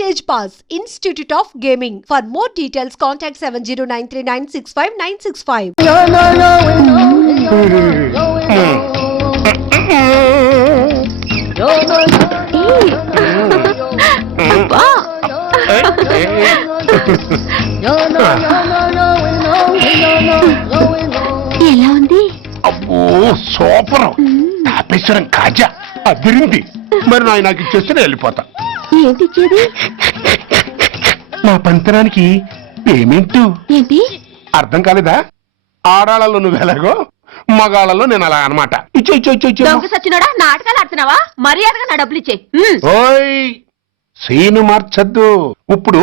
Stage Pass, Institute of Gaming. For more details, contact 7093965965. ఎలా ఉంది? అబ్బో సూపర్. తాపేశ్వరం కాజా అదిరింది. మరి నాకు ఇచ్చేస్తే నేను వెళ్ళిపోతా. ఏంటి ఇచ్చేది? నా పంతనానికి పేమెంట్. ఏంటి అర్థం కాలేదా? ఆడాళ్ళలో నువ్వు ఎలాగో మగాళ్ళలో నేను అలా అనమాట. దొంగ సచ్చినోడా, నాటకాలు ఆడుతున్నావా? మర్యాదగా నా డబ్బులు ఇచ్చే. ఓయ్ సీను మార్చద్దు. ఇప్పుడు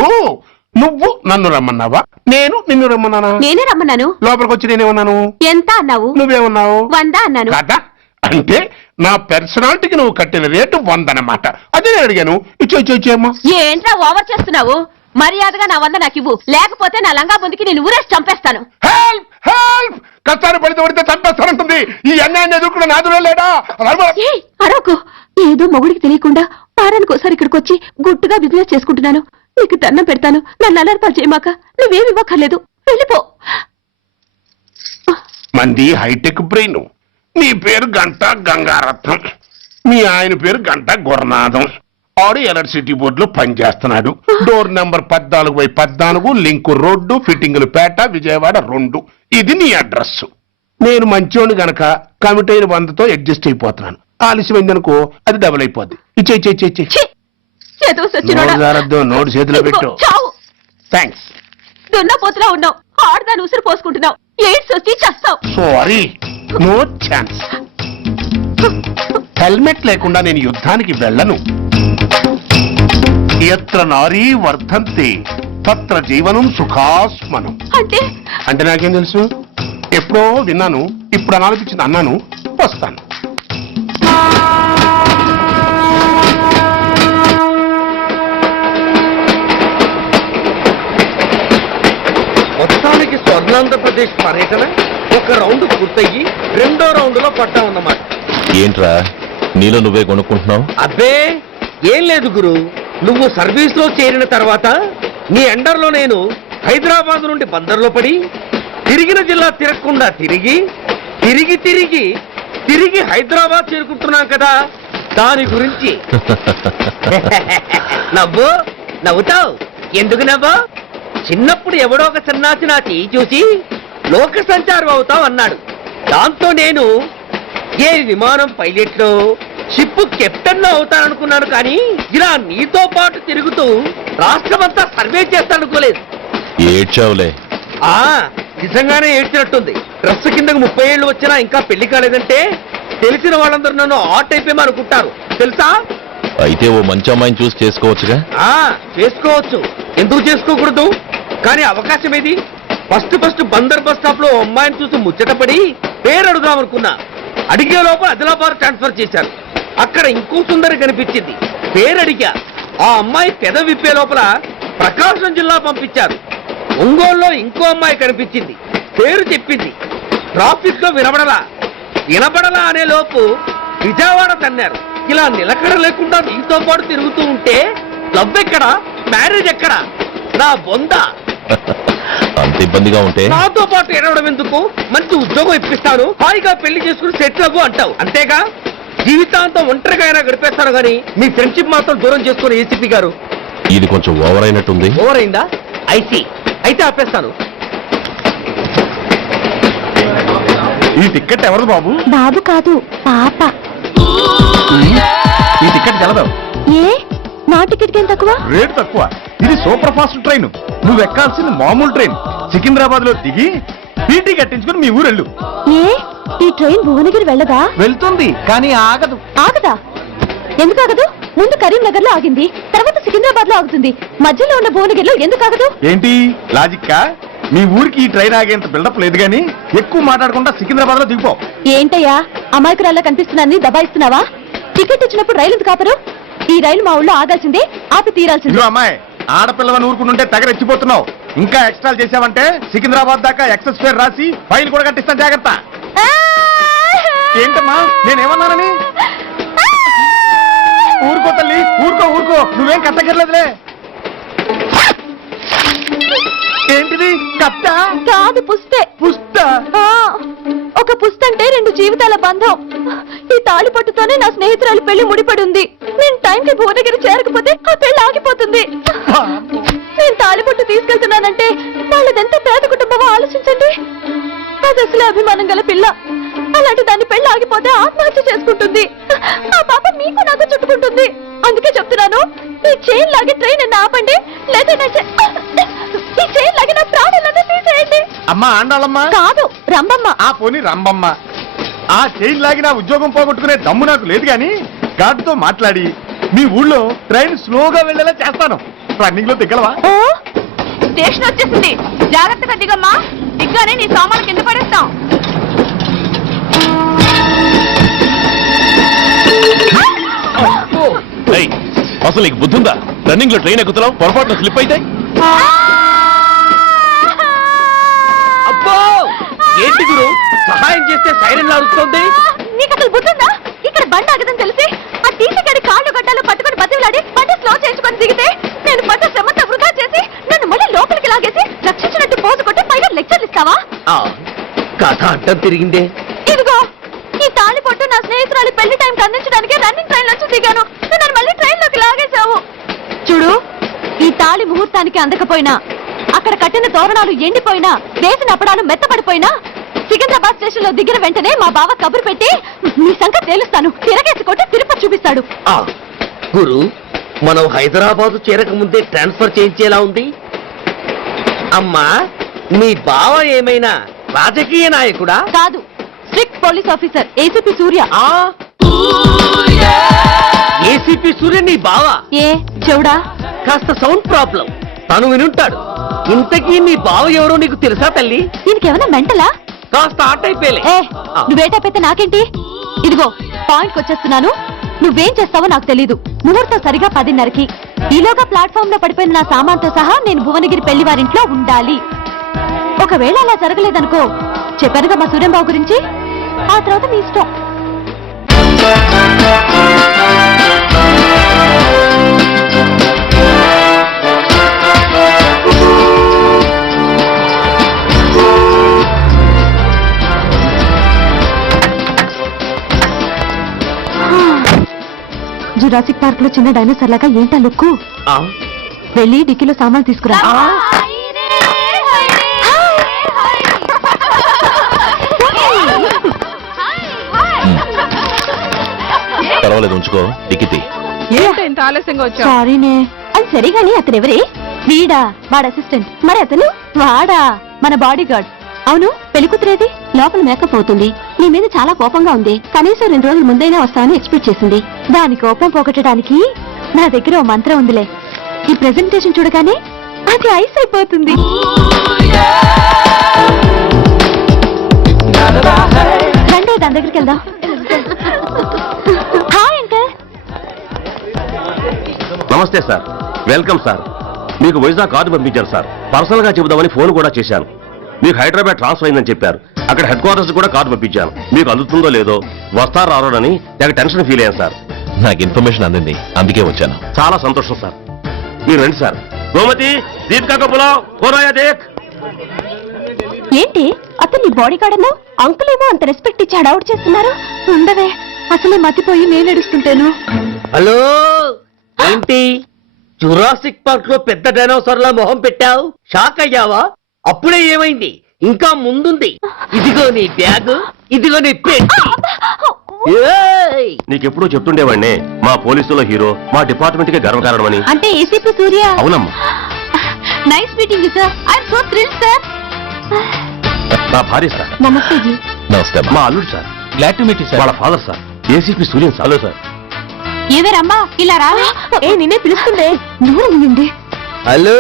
నువ్వు నన్ను రమ్మన్నావా, నేను నిన్ను రమ్మన్నానా? నేనే రమ్మన్నాను. లోపలికి వచ్చి నేనేమన్నాను? ఎంత అన్నావు? నువ్వేమన్నావు? 100 అన్నాను. కదా అంటే నా పర్సనాలిటీకి నువ్వు కట్టిన రేటు 100 అన్నమాట. అదే నేను అడిగాను. ఇచ్చేమ్మా. ఏంట్రా ఓవర్ చేస్తున్నావు? మర్యాదగా నా 100 నాకు ఇవ్వు, లేకపోతే నా లంగా బొందికి నేను ఊరేసి చంపేస్తాను. Help help. కష్టాన్ని పడితే చంపేస్తానంటుంది. ఈ అన్యాయాన్ని ఎదుర్కొన్న నాదులో లేడా? అరకు ఏదో మొగుడికి తెలియకుండా వారానికి ఒకసారి ఇక్కడికి వచ్చి గుట్టుగా బిజినెస్ చేసుకుంటున్నాను. నీకు దండం పెడతాను, నన్ను అలర్పాలు చేయమాక. నువ్వేమి ఇవ్వక్కర్లేదు, వెళ్ళిపో. మంది హైటెక్ బ్రెయిన్. నీ పేరు గంట గంగారత్నం, మీ ఆయన పేరు గంట గురునాథం. ఆడు ఎలక్ట్రిసిటీ బోర్డులో పనిచేస్తున్నాడు. డోర్ నెంబర్ 14/14, లింకు రోడ్డు, ఫిట్టింగులు పేట, విజయవాడ 2. ఇది నీ అడ్రస్. నేను మంచోని గనక కమిట్ అయిన 100తో అడ్జస్ట్ అయిపోతున్నాను. ఆలస్యమైందనుకో అది డబుల్ అయిపోద్ది. నోటు చేతిలో పెట్టు. థ్యాంక్స్. దున్నపోతులా ఉన్నావు, ఆడదాని ఉసురు పోసుకుంటున్నావు. ఎయిడ్స్ వచ్చి చస్తావు. Sorry, no chance. హెల్మెట్ లేకుండా నేను యుద్ధానికి వెళ్ళను. ఎత్ర నారీ వర్ధంతి తత్ర జీవనం సుఖాస్మనం. అంటే నాకేం తెలుసు? ఎప్పుడో విన్నాను, ఇప్పుడు అనాలనిపించింది అన్నాను. వస్తాను. మొత్తానికి స్వర్ణాంధ్రప్రదేశ్ పర్యటన ఒక రౌండ్ పూర్తయ్యి 2వ రౌండ్ లో పడ్డా ఉన్నమాట. ఏంట్రా నీలో నువ్వే కొనుక్కుంటున్నావు? అబ్బే ఏం లేదు గురు, నువ్వు సర్వీస్ లో చేరిన తర్వాత నీ అండర్లో నేను హైదరాబాద్ నుండి బందర్లో పడి తిరిగిన జిల్లా తిరగకుండా తిరిగి హైదరాబాద్ చేరుకుంటున్నాం కదా, దాని గురించి. నవ్వుతావు ఎందుకు నవ్వు? చిన్నప్పుడు ఎవడో ఒక సన్నాసి నా చెయ్యి చూసి లోక సంచారం అవుతావు అన్నాడు. దాంతో నేను ఏ విమానం పైలట్లో షిప్ కెప్టెన్ లో అవుతాననుకున్నాను. కానీ ఇలా నీతో పాటు తిరుగుతూ రాష్ట్రమంతా సర్వే చేస్తానుకోలేదు. ఏడ్చావులే. నిజంగానే ఏడ్చినట్టుంది. డ్రెస్ కిందకు 30 ఏళ్ళు వచ్చినా ఇంకా పెళ్లి కాలేదంటే తెలిసిన వాళ్ళందరూ నన్ను ఆట్ అయిపోయి అనుకుంటారు తెలుసా? అయితే ఓ మంచి అమ్మాయిని చూసి చేసుకోవచ్చుగా. చేసుకోవచ్చు, ఎందుకు చేసుకోకూడదు? కానీ అవకాశం ఏది? ఫస్ట్ బందర్ బస్ స్టాప్ లో అమ్మాయిని చూసి ముచ్చటపడి పేరు అడుగుదామనుకున్నా. అడిగే లోపల ఆదిలాబాద్ ట్రాన్స్ఫర్ చేశారు. అక్కడ ఇంకో సుందరి కనిపించింది, పేరు అడిగా. ఆ అమ్మాయి పెద విప్పే లోపల ప్రకాశం జిల్లా పంపించారు. ఒంగోలులో ఇంకో అమ్మాయి కనిపించింది, పేరు చెప్పింది. ట్రాఫిక్ లో వినబడలా అనే లోపు విజయవాడ తన్నారు. ఇలా నిలకడ లేకుండా నీతో పాటు తిరుగుతూ ఉంటే లవ్ ఎక్కడా, మ్యారేజ్ ఎక్కడా? నా బొంద. అంత ఇబ్బందిగా ఉంటే నాతో పాటు ఎడవడం ఎందుకు? మంచి ఉద్యోగం ఇప్పిస్తాను, హాయిగా పెళ్లి చేసుకుని సెటిల్ అవ్వు అంటావు అంతేగా. జీవితాంతం ఒంటరిగా అయినా గడిపేస్తాను గానీ మీ ఫ్రెండ్షిప్ మాత్రం దూరం చేసుకుని ఏసీపీ గారు. ఇది కొంచెం ఓవర్ అయినట్టుంది. ఓవర్ అయిందా? ఐసీ. అయితే ఆపేస్తాను. ఈ టికెట్ ఎవరిది బాబు? బాబు కాదు, పాప. ఈ టికెట్ గలదు. ఏ నా టికెట్ ఏం తక్కువ? రేటు తక్కువ. ఇది సూపర్ ఫాస్ట్ ట్రైన్. నువ్వు ఎక్కాల్సింది మామూలు ట్రైన్. సికింద్రాబాద్ లో దిగి టీటీ కట్టించుకుని మీ ఊరెళ్ళు. ఏ ఈ ట్రైన్ భువనగిరి వెళ్ళదా? వెళ్తుంది కానీ ఆగదు. ఆగదా? ఎందుకు ఆగదు? ముందు కరీంనగర్ లో ఆగింది, తర్వాత సికింద్రాబాద్ లో ఆగుతుంది. మధ్యలో ఉన్న భువనగిరిలో ఎందుకు ఆగదు? ఏంటి లాజిక్కా? మీ ఊరికి ఈ ట్రైన్ ఆగేంత బిల్డప్ లేదు గానీ ఎక్కువ మాట్లాడకుండా సికింద్రాబాద్ లో దిగిపో. ఏంటయ్యా అమాయకురాల్లా కనిపిస్తున్నానని దబాయిస్తున్నావా? టికెట్ ఇచ్చినప్పుడు రైలు ఎందుకు ఆపరు? ఈ రైలు మా ఊళ్ళో ఆగాల్సిందే, ఆపి తీరాల్సిందే. అమ్మాయి ఆడపిల్లవని ఊరుకుంటుంటే తెగరెచ్చిపోతున్నావు. ఇంకా ఎక్స్ట్రాలు చేసావంటే సికింద్రాబాద్ దాకా ఎక్సెస్ ఫేర్ రాసి ఫైల్ కూడా కట్టిస్తాను, జాగ్రత్త. ఏంటమ్మా నేనేమన్నానని? ఊరుకో తల్లి, ఊరుకో. నువ్వేం కట్టగర్లేదులే. ఏంటిది కప్తా కాదు పుస్తే. పుస్తా ఆ, ఒక పుస్తంటే 2 జీవితాల బంధం. ఈ తాళిపట్టుతోనే నా స్నేహితురాలి పెళ్లి ముడిపడి ఉంది. నేను టైంకి భువనగిరి చేరకపోతే ఆ పెళ్లి ఆగిపోతుంది. నేను తాళిపట్టు తీసుకెళ్తున్నానంటే వాళ్ళదెంత పేద కుటుంబమో ఆలోచించండి. అది అసలే అభిమానం గల పిల్ల. అలాంటి దాన్ని పెళ్లి ఆగిపోతే ఆత్మహత్య చేసుకుంటుంది. ఆ పాప మీకు నాకు చుట్టుకుంటుంది. అందుకే చెప్తున్నాను, ఈ చైన్ లాగే ట్రైన్ అన్న ఆపండి, లేదా ఈ చైన్ లాగే నా ప్రాణాలను తీసేయండి. అమ్మా ఆండాళమ్మ కాదు రంబమ్మ. ఆ పోని రంబమ్మ. ఆ చైన్ లాగి నా ఉద్యోగం పోగొట్టుకునే దమ్ము నాకు లేదు గాని గాడితో మాట్లాడి మీ ఊళ్ళో ట్రైన్ స్లోగా వెళ్ళేలా చేస్తాను. రన్నింగ్ లో దిగలవా? ఓ, స్టేషన్ వచ్చేసింది. జాగ్రత్తగా దిగమ్మా. దిగ్గానే నీ సామాను కింద పడేస్తాం. ఏయ్, అసలు నీకు బుద్ధుందా? రన్నింగ్ లో ట్రైన్ ఎక్కుతున్నావు, పొరపాటున స్లిప్ అయితే అబ్బో ఏంటి గురు సహాయం చేస్తే సైరన్ లాగుతోంది. నీకు అసలు బుద్ధుందా? ఇక్కడ బండి ఆగదని తెలిసి ఆ టీసీగాడి కాళ్ళు గడ్డలు పట్టుకుని బతిలాడి బండి స్లో చేసుకొని దిగితే నేను పడ్డ శ్రమంతా వృధా చేసి నన్ను మళ్ళీ లోపలికి లాగేసి రక్షించినట్టు పోజు కొట్టి పైగా లెక్చర్లు ఇస్తావా? కథ అడ్డం తిరిగిందే. ఇదిగో ఈ తాళి పొట్టు నా స్నేహితురాలి పెళ్లి టైంకి అందించడానికి రన్నింగ్ ట్రైన్ నుంచి దిగాను. నువ్వు నన్ను మళ్ళీ ట్రైన్ లోకి లాగేశావు. చూడు, ఈ తాళి ముహూర్తానికి అందకపోయినా, అక్కడ కట్టిన తోరణాలు ఎండిపోయినా, వేసిన అప్పడాలు మెత్తపడిపోయినా, సికింద్రాబాద్ స్టేషన్ లో దిగిన వెంటనే మా బావ కబురు పెట్టి నీ సంగతి తేలుస్తాను, తిరగేసి కొట్టి తిరుపతి చూపిస్తాడు. గురు మనం హైదరాబాద్ చేరక ముందే ట్రాన్స్ఫర్ చేయించేలా ఉంది. అమ్మా మీ బావ ఏమైనా రాజకీయ నాయకుడా? కాదు, స్ట్రిక్ట్ పోలీస్ ఆఫీసర్ ఏసీపీ సూర్య. ఏసీపీ సూర్య నీ బావ? ఏ చెవుడా? కాస్త సౌండ్ ప్రాబ్లం, తను వినుంటాడు. ఇంతకీ నీ బావ ఎవరో నీకు తెలుసా తల్లి? దీనికేమన్నా మెంటలా? కాస్త ఆట అయిపోయలే. ఏ నువ్వేటైతే నాకేంటి? ఇదిగో పాయింట్కి వచ్చేస్తున్నాను. నువ్వేం చేస్తావో నాకు తెలీదు. ముహూర్తం సరిగా 10:30కి. ఈలోగా ప్లాట్ఫామ్ లో పడిపోయిన నా సామాన్తో సహా నేను భువనగిరి పెళ్లి వారింట్లో ఉండాలి. ఒకవేళ అలా జరగలేదనుకో, చెప్పానుగా మా సూర్యంబాబు గురించి, ఆ తర్వాత మీ ఇష్టం. జురాసిక్ పార్క్ లో చిన్న డైనోసార్ లాగా ఏంటా లుక్కు? వెళ్ళి డిక్కీలో సామాన్లు తీసుకురా. పర్వాలేదు, ఉంచుకో. టికెట్ ఏంటి ఇంత ఆలస్యంగా వచ్చావు? సారీనే. అది సరిగాని అతనెవరే? వీడా వాడు అసిస్టెంట్. మరి అతను వాడా మన బాడీ గార్డ్. అవును, పెళ్లికూతురేది? లోపల మేకప్ అవుతుంది. నీ మీద చాలా కోపంగా ఉంది. కనీసం 2 రోజుల ముందైనా వస్తామని ఎక్స్పెక్ట్ చేసింది. దాని కోపం పోగొట్టడానికి నా దగ్గర ఓ మంత్రం ఉందిలే. ఈ ప్రెజెంటేషన్ చూడగానే అది ఐస్ అయిపోతుంది. రండి దాని దగ్గరికి వెళ్దాం. Hi uncle. నమస్తే సార్, వెల్కమ్ సార్. మీకు వైజాగ్ కార్డు పంపించారు సార్. పర్సనల్ గా చెబుదామని ఫోన్ కూడా చేశాను. మీకు హైదరాబాద్ ట్రాన్స్ఫర్ అయిందని చెప్పారు. అక్కడ హెడ్ క్వార్టర్స్ కూడా కార్డు పంపించాను. మీకు అందుతుందో లేదో, వస్తారో రారోడని నాకు టెన్షన్ ఫీల్ అయ్యాను సార్. నాకు ఇన్ఫర్మేషన్ అందింది, అందుకే వచ్చాను. చాలా సంతోషం సార్. మీరు రండి సార్. గోమతి, దీపికా కపులా, కోరాయా దేక్. ఏంటి అతన్ని బాడీ గార్డ్ అన్నావు? అంకుల్ ఏమో అంత రెస్పెక్ట్ ఇచ్చి హడావుడు చేస్తున్నారు. ఉండవే, అసలే మతిపోయి నేను నడుస్తుంటాను. హలో, ఏంటి జురాసిక్ పార్క్ లో పెద్ద డైనోసార్ లా మొహం పెట్టావు? షాక్ అయ్యావా? అప్పుడే ఏమైంది? ఇంకా ముందుంది. ఇదిగో నీ బ్యాగ్, ఇదిగో నీ పెట్టి. నీకెప్పుడూ చెప్తుండేవాడిని, మా పోలీసులో హీరో, మా డిపార్ట్మెంట్ కి గర్వకారణమని. అంటే ఏసీపీ సూర్య. అవునమ్మా. Nice meeting sir. I'm so thrilled sir. నా భార్య సార్. నమస్తే జీ. నమస్తే. మా అల్లుడు sir. Glad to meet you, వాళ్ళ father sir, ACP Suryan sir. Hello sir. ఏవేరమ్మా ఇలా రావే? ఏ నిన్నే పిలుస్తుండే. దూరం ఉండండి. Hello,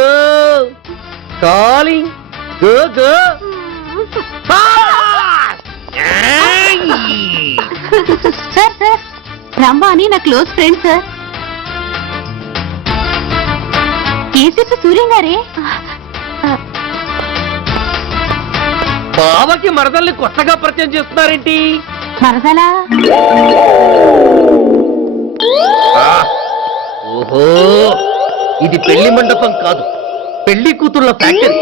calling. Go go. Sir sir, Rambha అని నా close friend sir. ACP Suryam గారే. బావకి మరదల్ని కొత్తగా పరిచయం చేస్తున్నారేంటి? మరదలా? ఓహో, ఇది పెళ్లి మండపం కాదు, పెళ్లి కూతుర్ల ఫ్యాక్టరీ.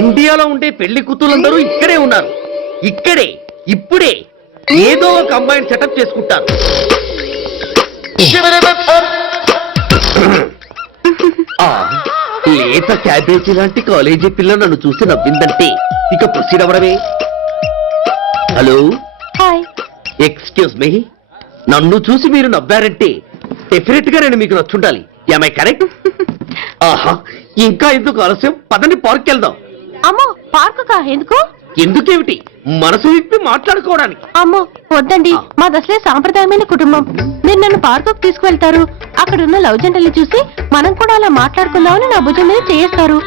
ఇండియాలో ఉండే పెళ్లి కూతులందరూ ఇక్కడే ఉన్నారు. ఇక్కడే ఇప్పుడే ఏదో ఒక అమ్మాయిని సెటప్ చేసుకుంటారు. ఆ, లేత క్యాబేజీ లాంటి కాలేజీ పిల్ల నన్ను చూసి నవ్విందంటే ఇక ప్రొసీడ్ అవ్వడమే. Hello, hi. ఎక్స్క్యూజ్ మీ, నన్ను చూసి మీరు నవ్వారంటే డెఫినెట్ గా నేను మీకు నచ్చుండాలి. I correct? ఆహా, ఇంకా ఎందుకు ఆలస్యం, పదండి పార్క్ వెళ్దాం. అమ్మో, పార్కు కా? ఎందుకు? ఎందుకేమిటి, మనసు విప్పి మాట్లాడుకోవడానికి. అమ్మో వద్దండి, మాది అసలే సాంప్రదాయమైన కుటుంబం. మీరు నన్ను పార్కుకు తీసుకువెళ్తారు, అక్కడ ఉన్న లవ్ జంటల్ని చూసి మనం కూడా అలా మాట్లాడుకుందామని నా భుజం మీద చేస్తారు.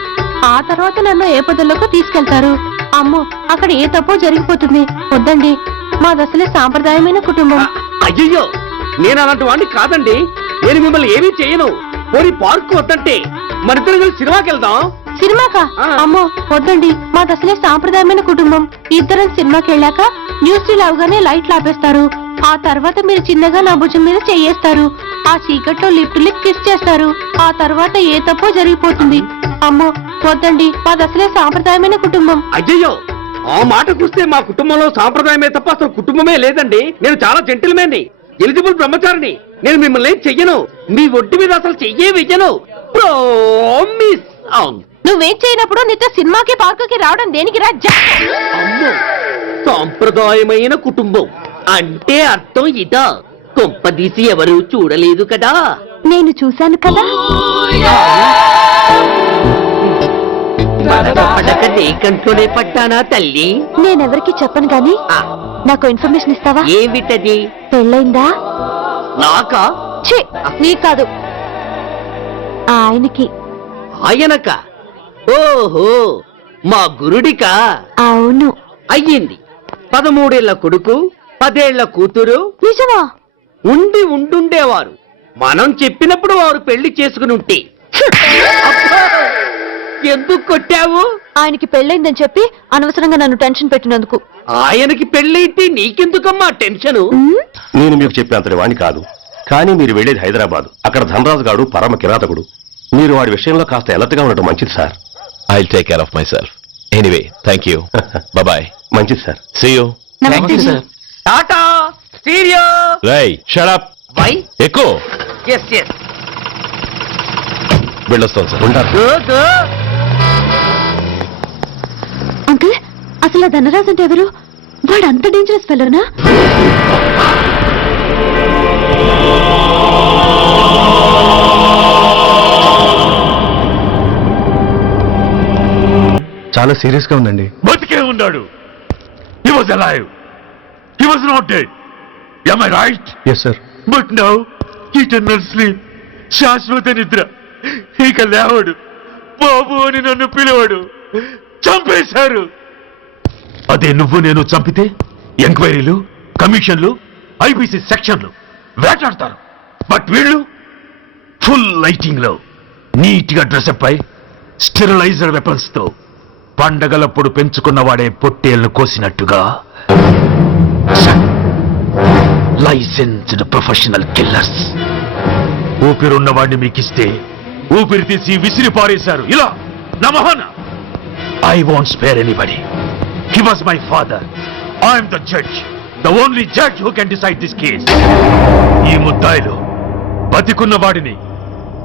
ఆ తర్వాత నన్ను ఏ పొదల్లోకి తీసుకెళ్తారు. అమ్మో, అక్కడ ఏ తప్పో జరిగిపోతుంది. వద్దండి, మాది అసలే సాంప్రదాయమైన కుటుంబం. అయ్యయ్యో, నేను అలాంటి వాడిని కాదండి. నేను మిమ్మల్ని ఏమీ చేయను. పోనీ పార్క్ వద్దంటే మరిద్దరు కలిసి సినిమాకి వెళ్దాం. సినిమాకా? అమ్మో వద్దండి, మాది అసలే సాంప్రదాయమైన కుటుంబం. ఇద్దరం సినిమాకి వెళ్ళాక న్యూస్ అవగానే లైట్లు ఆపేస్తారు. ఆ తర్వాత మీరు చిన్నగా నా భుజం మీద చెయ్యేస్తారు. ఆ చీకట్లో లిప్ కిస్ చేస్తారు. ఆ తర్వాత ఏ తప్పో జరిగిపోతుంది. అమ్మో వద్దండి, మాది అసలే సాంప్రదాయమైన కుటుంబం. అయ్యయ్యో, ఆ మాటకొస్తే మా కుటుంబంలో సాంప్రదాయమే తప్ప అసలు కుటుంబమే లేదండి. నేను చాలా జెంటిల్మెన్ని, ఎలిజిబుల్ బ్రహ్మచారిని. నేను మిమ్మల్ని ఏం చెయ్యను. మీ ఒడ్డు మీద అసలు చెయ్యే వెయ్యను. ప్రామిస్. నువ్వేం చేయనప్పుడు నీతో సినిమాకి పార్కుకి రావడం దేనికి రా? అమ్మో, సాంప్రదాయమైన కుటుంబం అంటే అర్థం ఇదా? కొంపదీసి ఎవరు చూడలేదు కదా? నేను చూశాను కదా. పడక నీ కంట్లోనే పడ్డానా తల్లి? నేనెవరికి చెప్పను గాని నాకు ఇన్ఫర్మేషన్ ఇస్తావా? ఏమిటది? పెళ్ళైందా? నాకా? ఛీ, నీకు కాదు, ఆయనకి. ఆయనక? ఓహో, మా గురుడికా? అవును. అయ్యింది. 13 ఏళ్ల కొడుకు, 10 ఏళ్ల కూతురు నిజమా? ఉండుండేవారు. మనం చెప్పినప్పుడు వారు పెళ్లి చేసుకుని ఉంటే. అబ్బా! ఎందుకు కొట్టావు? ఆయనకి పెళ్ళైందని చెప్పి అనవసరంగా నన్ను టెన్షన్ పెట్టినందుకు. ఆయనకి పెళ్ళైతే నీకెందుకమ్మా టెన్షను? నేను మీకు చెప్పేంతటి వాణ్ణి కాదు, కానీ మీరు వెళ్ళేది హైదరాబాద్. అక్కడ ధనరాజు గాడు పరమ కిరాతకుడు. మీరు వాడి విషయంలో కాస్త ఎలర్ట్గా ఉండటం మంచిది sir. I take care of myself. Anyway, thank you. Bye. మంచిది సార్. See you. నమస్తే సార్. టాటా స్టీరియో. రేయ్, షట్ అప్. వై? ఎక్కువ ఎస్ ఎస్. వెళ్ళొస్తాను సార్. ఉంటారు. అంకుల్, అసలు ఆ ధనరాజ్ అంటే ఎవరు? వాడు అంత డేంజరస్ ఫెలోనా? చాలా సీరియస్ గా ఉందండి. బతికే ఉన్నాడు. He was alive. He was not dead. Am I right? Yes sir. But now, eternal sleep. శాశ్వత నిద్ర. ఇక లేవడు. బాబు అని నన్ను పిలవడు. చంపేశారు. అదే నువ్వు నేను చంపితే ఎంక్వైరీలు, కమిషన్లు, ఐపీసీ సెక్షన్లు వేటాడతారు. బట్ వీళ్ళు ఫుల్ లైటింగ్ లో నీట్ గా డ్రెస్అప్ అయి స్టెరిలైజర్ వెపన్స్ తో పండగలప్పుడు పెంచుకున్న వాడే పొట్టేళ్లు కోసినట్టుగా లైసెన్స్డ్ ప్రొఫెషనల్ కిల్లర్స్. ఊపిరున్న వాడిని మీకిస్తే ఊపిరి తీసి విసిరి పారేశారు. ఇలా నా మొహన. I want spare anybody. He was my father. I'm the judge, the only judge who can decide this case. ఈ ముద్దాయిలు బతికున్న వాడిని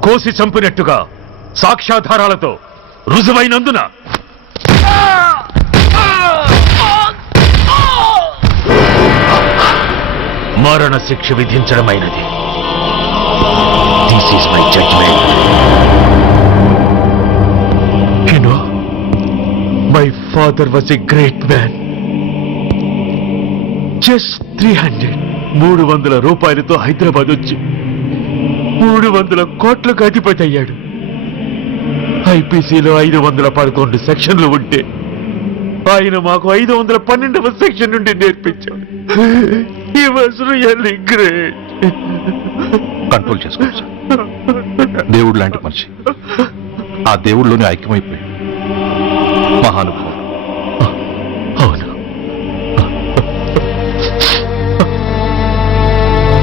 కోసి చంపినట్టుగా సాక్ష్యాధారాలతో రుజువైనందున మరణ శిక్ష విధించడమైనది. This is my judgement. You know, my father was a great man. Just 300 రూపాయలతో హైదరాబాద్ వచ్చి 300 కోట్లకు అధిపతి అయ్యాడు. ఐపీసీలో 511 సెక్షన్లు ఉంటే ఆయన మాకు 512వ సెక్షన్ నుండి నేర్పించాడు. He was really great. Control చేసుకోవచ్చు సార్. దేవుడు లాంటి మనిషి. ఆ దేవుడిలోనే ఐక్యమైపోయాడు. మహానుభావుడు. అవును,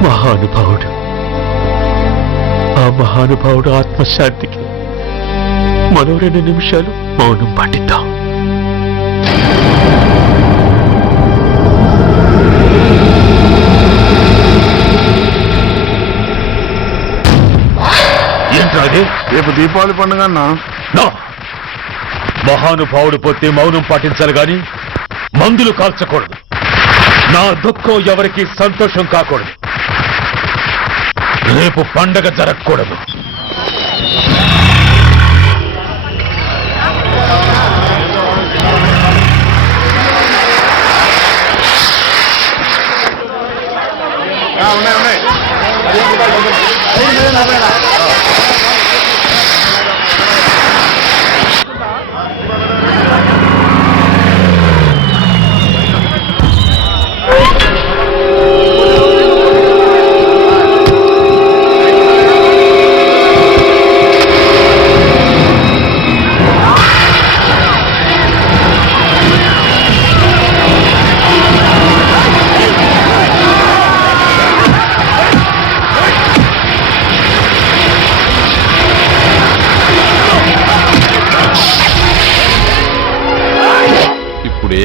మహానుభావుడు. ఆ మహానుభావుడు ఆత్మశాంతికి మనం 2 నిమిషాలు మౌనం పాటిద్దాం. ఏమిటది? రేపు దీపావళి పండుగ అన్నా. నో! మహానుభావుడు పోతే మౌనం పాటించాలి గాని మందులు కాల్చకూడదు. నా దుఃఖం ఎవరికి సంతోషం కాకూడదు. రేపు పండగ జరగకూడదు. ఉన్నాయి.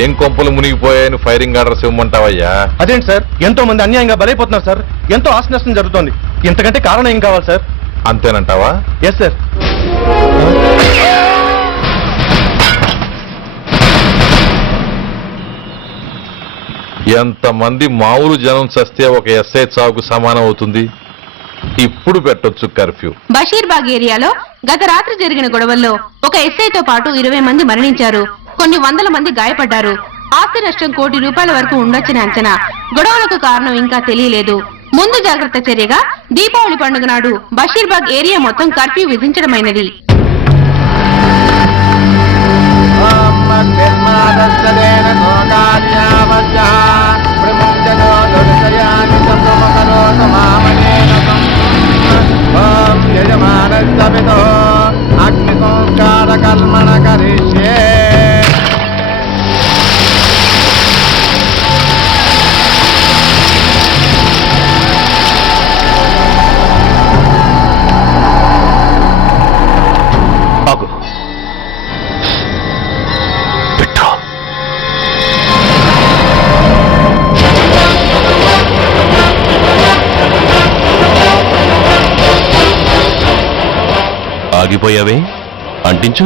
ఏం కొంపలు మునిగిపోయాయని ఫైరింగ్ ఆర్డర్స్ ఇవ్వమంటావయ్యా? అదేంటి సార్, ఎంతో మంది అన్యాయంగా బలైపోతున్నారు సార్. ఎంతో ఆస్తి నష్టం జరుగుతోంది. ఇంతకంటే కారణం ఏం కావాలి సార్? అంతేనంటావా? Yes sir. ఎంతమంది మామూలు జనం చస్తే ఒక ఎస్ఐ చావుకు సమానం అవుతుంది. ఇప్పుడు పెట్టొచ్చు కర్ఫ్యూ. బషీర్బాగ్ ఏరియాలో గత రాత్రి జరిగిన గొడవల్లో ఒక ఎస్ఐతో పాటు 20 మంది మరణించారు. కొన్ని వందల మంది గాయపడ్డారు. ఆస్తి నష్టం ₹1 కోటి వరకు ఉండొచ్చని అంచనా. గొడవలకు కారణం ఇంకా తెలియలేదు. ముందు జాగ్రత్త చర్యగా దీపావళి పండుగ నాడు బషీర్బాగ్ ఏరియా మొత్తం కర్ఫ్యూ విధించడమైనది. అగ్ని సంస్కార కల్మణ కరిష్యే. ఆగిపోయావే, అంటించు.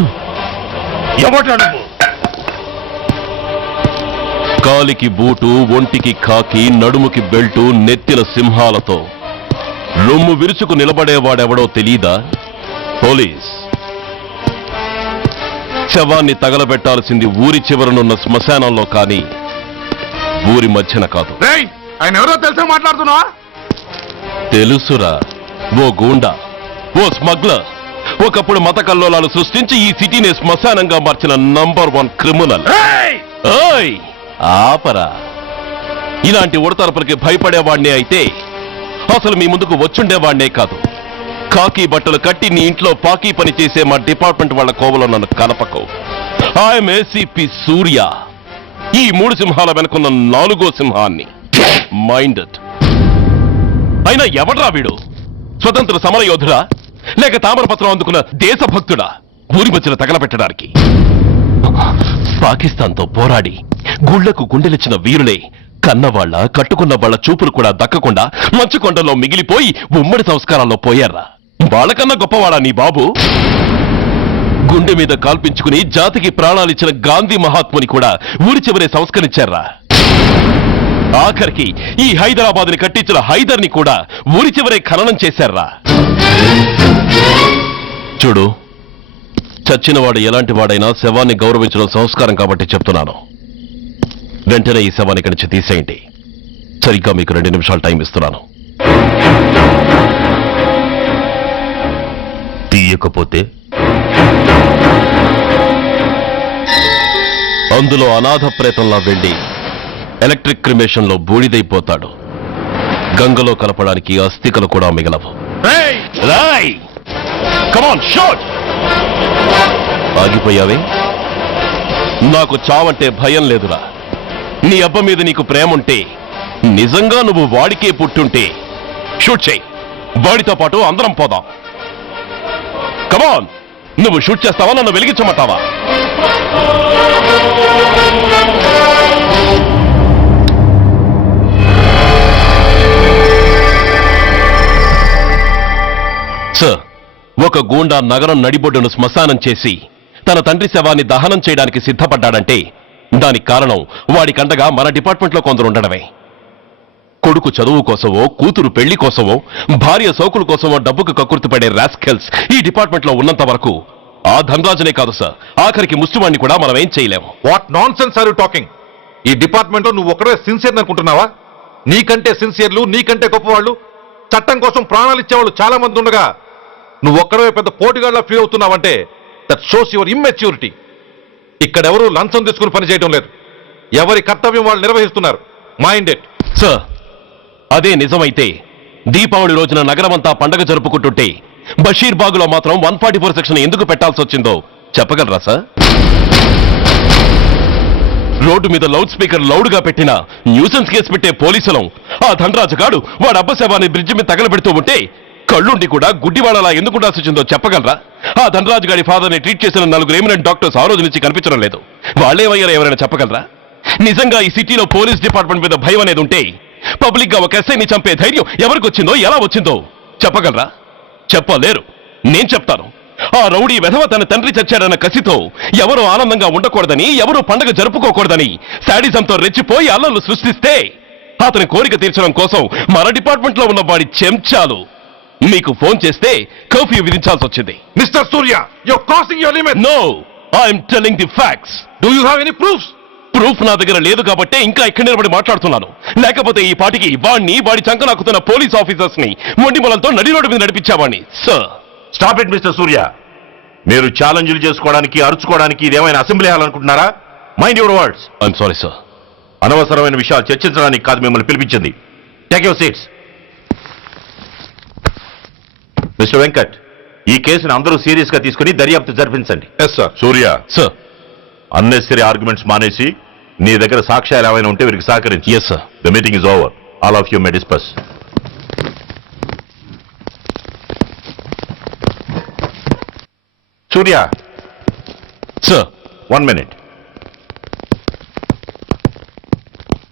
కాలికి బూటు, ఒంటికి కాకి, నడుముకి బెల్టు, నెత్తిన సింహాలతో రొమ్ము విరుచుకు నిలబడేవాడెవడో తెలీదా? పోలీస్. శవాన్ని తగలబెట్టాల్సింది ఊరి చివరనున్న శ్మశానంలో కానీ ఊరి మధ్యన కాదు. ఆయన ఎవరో తెలుసా మాట్లాడుతున్నావా? తెలుసురా. ఓ గూండా, ఓ స్మగ్లర్, ఒకప్పుడు మత కల్లోలాలు సృష్టించి ఈ సిటీని శ్మశానంగా మార్చిన నంబర్ 1 క్రిమినల్. ఓయ్ ఆపరా. ఇలాంటి ఉడతరపులకి భయపడేవాణ్ణే అయితే అసలు మీ ముందుకు వచ్చుండేవాణ్ణే కాదు. కాకి బట్టలు కట్టి నీ ఇంట్లో పాకీ పని చేసే మా డిపార్ట్మెంట్ వాళ్ళ కోవలో నన్ను కలపకు. ఐఎమ్ ఏసీపీ సూర్య. ఈ 3 సింహాల వెనుకున్న 4వ సింహాన్ని. మైండెడ్. అయినా ఎవడ్రా వీడు? స్వతంత్ర సమర యోధుడా లేక తామరపత్రం అందుకున్న దేశభక్తుడా ఊరి మధ్యన తగలబెట్టడానికి? పాకిస్తాన్తో పోరాడి గుళ్లకు గుండెలిచ్చిన వీరులే కన్నవాళ్ల, కట్టుకున్న వాళ్ల చూపులు కూడా దక్కకుండా మంచుకొండలో మిగిలిపోయి ఉమ్మడి సంస్కారాల్లో పోయారా? వాళ్ళకన్నా గొప్పవాడా నీ బాబు? గుండె మీద కాల్పించుకుని జాతికి ప్రాణాలిచ్చిన గాంధీ మహాత్ముని కూడా ఊరి చివరే సంస్కరించారా? ఆఖరికి ఈ హైదరాబాద్ని కట్టించిన హైదర్ని కూడా ఊరి చివరే ఖననం చేశారా? చూడు, చచ్చినవాడు ఎలాంటి వాడైనా శవాన్ని గౌరవించడం సంస్కారం కాబట్టి చెప్తున్నాను. వెంటనే ఈ శవాన్ని ఇక్కడి నుంచి తీసేయండి. సరిగ్గా మీకు 2 నిమిషాలు టైం ఇస్తున్నాను. తీయకపోతే అందులో అనాథ ప్రేతంలా వెళ్లి ఎలక్ట్రిక్ క్రిమేషన్ లో బూడిదైపోతాడు. గంగలో కలపడానికి అస్థికలు కూడా మిగలవు. కమాన్ షాట్. ఆగిపోయావే? నాకు చావంటే భయం లేదురా. నీ అబ్బ మీద నీకు ప్రేమ ఉంటే, నిజంగా నువ్వు వాడికే పుట్టుంటే షూట్ చేయి. వాడితో పాటు అందరం పోదాం. కమాన్. నువ్వు షూట్ చేస్తావా, నన్ను వెలిగించమంటావా? సార్, ఒక గూండా నగరం నడిబొడ్డును శ్మశానం చేసి తన తండ్రి శవాన్ని దహనం చేయడానికి సిద్ధపడ్డాడంటే దానికి కారణం వాడికండగా మన డిపార్ట్మెంట్లో కొందరు ఉండడమే. కొడుకు చదువు కోసమో, కూతురు పెళ్లి కోసమో, భార్య సౌకుల కోసమో డబ్బుకు కక్కుర్తిపడే రాస్కెల్స్ ఈ డిపార్ట్మెంట్లో ఉన్నంత వరకు ఆ ధనరాజునే కాదు సార్, ఆఖరికి ముస్లిమాన్ని కూడా మనం ఏం చేయలేము. What nonsense are you talking? ఈ డిపార్ట్మెంట్ లో నువ్వు ఒకడే సిన్సియర్ అనుకుంటున్నావా? నీకంటే సిన్సియర్లు, నీకంటే గొప్పవాళ్ళు, చట్టం కోసం ప్రాణాలు ఇచ్చేవాళ్ళు చాలా మంది ఉండగా నువ్వు ఒక్కడే పెద్ద పోటీగాళ్ళ ఫీల్ అవుతున్నావంటే దట్ షోస్ యువర్ ఇమ్మెచ్యూరిటీ. ఇక్కడెవరూ లంచం తీసుకుని పని చేయడం లేదు. ఎవరి కర్తవ్యం వాళ్ళు నిర్వహిస్తున్నారు. Mind it. సార్, అదే నిజమైతే దీపావళి రోజున నగరమంతా పండగ జరుపుకుంటుంటే బషీర్బాగులో మాత్రం 144 సెక్షన్ ఎందుకు పెట్టాల్సి వచ్చిందో చెప్పగలరా సార్? రోడ్డు మీద లౌడ్ స్పీకర్ లౌడ్గా పెట్టిన న్యూసెన్స్ కేసు పెట్టే పోలీసులం ఆ ధనరాజుగాడు వాడు అబ్బ శవాన్ని బ్రిడ్జి మీద తగలబెడుతూ ఉంటే కళ్ళుండి కూడా గుడ్డివాడలా ఎందుకు ఉండాల్సి వచ్చిందో చెప్పగలరా? ఆ ధనరాజు గారి ఫాదర్ని ట్రీట్ చేసిన 4 ఎమినెంట్ డాక్టర్స్ ఆ రోజు నుంచి కనిపించడం లేదు. వాళ్ళేమయ్యారో ఎవరైనా చెప్పగలరా? నిజంగా ఈ సిటీలో పోలీస్ డిపార్ట్మెంట్ మీద భయం అనేది ఉంటే పబ్లిక్ గా ఒక ఎస్ఐని చంపే ధైర్యం ఎవరికి వచ్చిందో, ఎలా వచ్చిందో చెప్పగలరా? చెప్పలేరు. నేను చెప్తాను. ఆ రౌడీ వెధవ తన తండ్రి చచ్చాడన్న కసితో ఎవరూ ఆనందంగా ఉండకూడదని, ఎవరూ పండగ జరుపుకోకూడదని శాడిజంతో రెచ్చిపోయి అల్లర్లు సృష్టిస్తే అతని కోరిక తీర్చడం కోసం మన డిపార్ట్మెంట్ లో ఉన్న వాడి చెంచాలు మీకు ఫోన్ చేస్తే కర్ఫ్యూ విధించాల్సి వచ్చింది. Mister Surya, you're crossing your limit. No, I'm telling the facts. Do you have any proofs? Proof నా దగ్గర లేదు కాబట్టే ఇంకా ఇక్కడ నిలబడి మాట్లాడుతున్నాను. లేకపోతే ఈ పాటికి వాడి చంకనాకుతున్న పోలీస్ ఆఫీసర్స్ ని మొండిమలంతో నడి రోడ్డు మీద నడిపించావాణ్ణి. Sir, stop it mister Surya. మీరు ఛాలెంజ్లు చేసుకోవడానికి, అరుచుకోవడానికి ఇదేమైనా అసెంబ్లీ హాల్ అనుకుంటున్నారా? Mind your words. I'm sorry sir. అనవసరమైన విషయాలు చర్చించడానికి కాదు మిమ్మల్ని పిలిపించింది. Take your seats. Mister Venkat, ఈ కేసును అందరూ సీరియస్ గా తీసుకుని దర్యాప్తు జరిపించండి. Yes sir. Surya, sir. Unnecessary arguments మానేసి నీ దగ్గర సాక్ష్యాలు ఏమైనా ఉంటే వీరికి సహకరించి. Yes sir. The meeting is over. All of you may discuss. Surya, sir. 1 minute.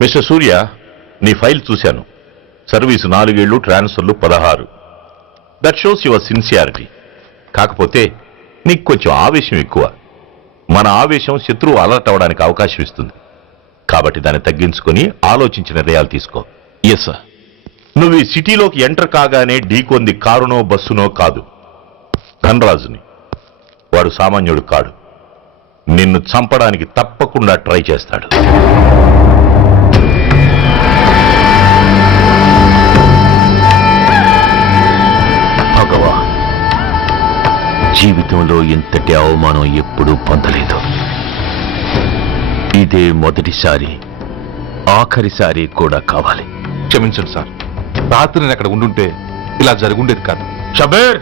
Mister సూర్య, నీ ఫైల్ చూశాను. సర్వీసు 4 ఏళ్లు, ట్రాన్స్ఫర్లు 16. That shows your sincerity. కాకపోతే నీకు కొంచెం ఆవేశం ఎక్కువ. మన ఆవేశం శత్రువు అలర్ట్ అవ్వడానికి అవకాశం ఇస్తుంది. కాబట్టి దాన్ని తగ్గించుకొని ఆలోచించిన నిర్ణయాలు తీసుకో. Yes sir. నువ్వు ఈ సిటీలోకి ఎంటర్ కాగానే ఢీకొంది కారునో బస్సునో కాదు, ధనరాజుని. వాడు సామాన్యుడు కాడు. నిన్ను చంపడానికి తప్పకుండా ట్రై చేస్తాడు. భగవాన్, జీవితంలో ఇంతటి అవమానం ఎప్పుడూ పొందలేదు. ఇదే మొదటిసారి, ఆఖరిసారి కూడా కావాలి. క్షమించండి సార్. రాత్రి నేను అక్కడ ఉండుంటే ఇలా జరుగుండేది కాదు. షబీర్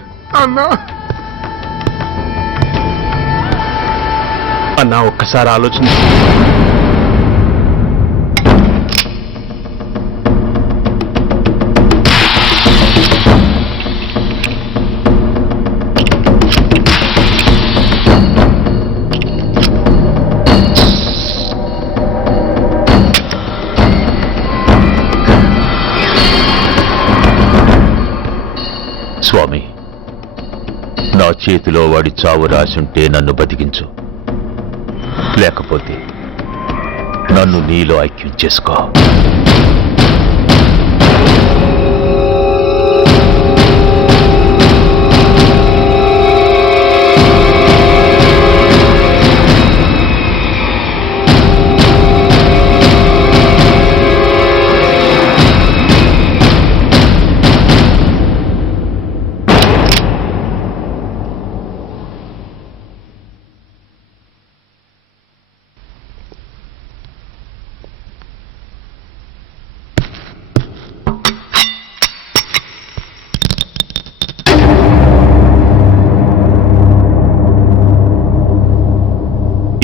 అన్నా, ఒక్కసారి ఆలోచన. స్వామి, నా చేతిలో వాడి చావు రాసుంటే నన్ను బతికించు, లేకపోతే నన్ను నీలో ఐక్యం చేసుకో.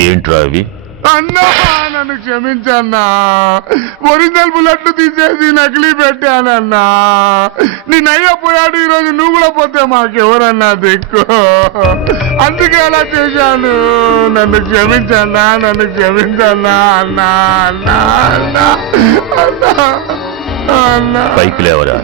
ఏంట్రా అవి? అన్నా, నన్ను క్షమించన్నా. ఒరిజినల్ బుల్లెట్లు తీసేసి నకిలీ పెట్టానన్నా. నేనయ్యా పోయాడు, ఈరోజు నువ్వు కూడా పోతే మాకెవరన్నా దిక్కు. అందుకే అలా చేశాను. నన్ను క్షమించన్నా, నన్ను క్షమించన్నా. అన్నా అన్నా అన్నా అన్నా అన్నా. పైకి లేవరా.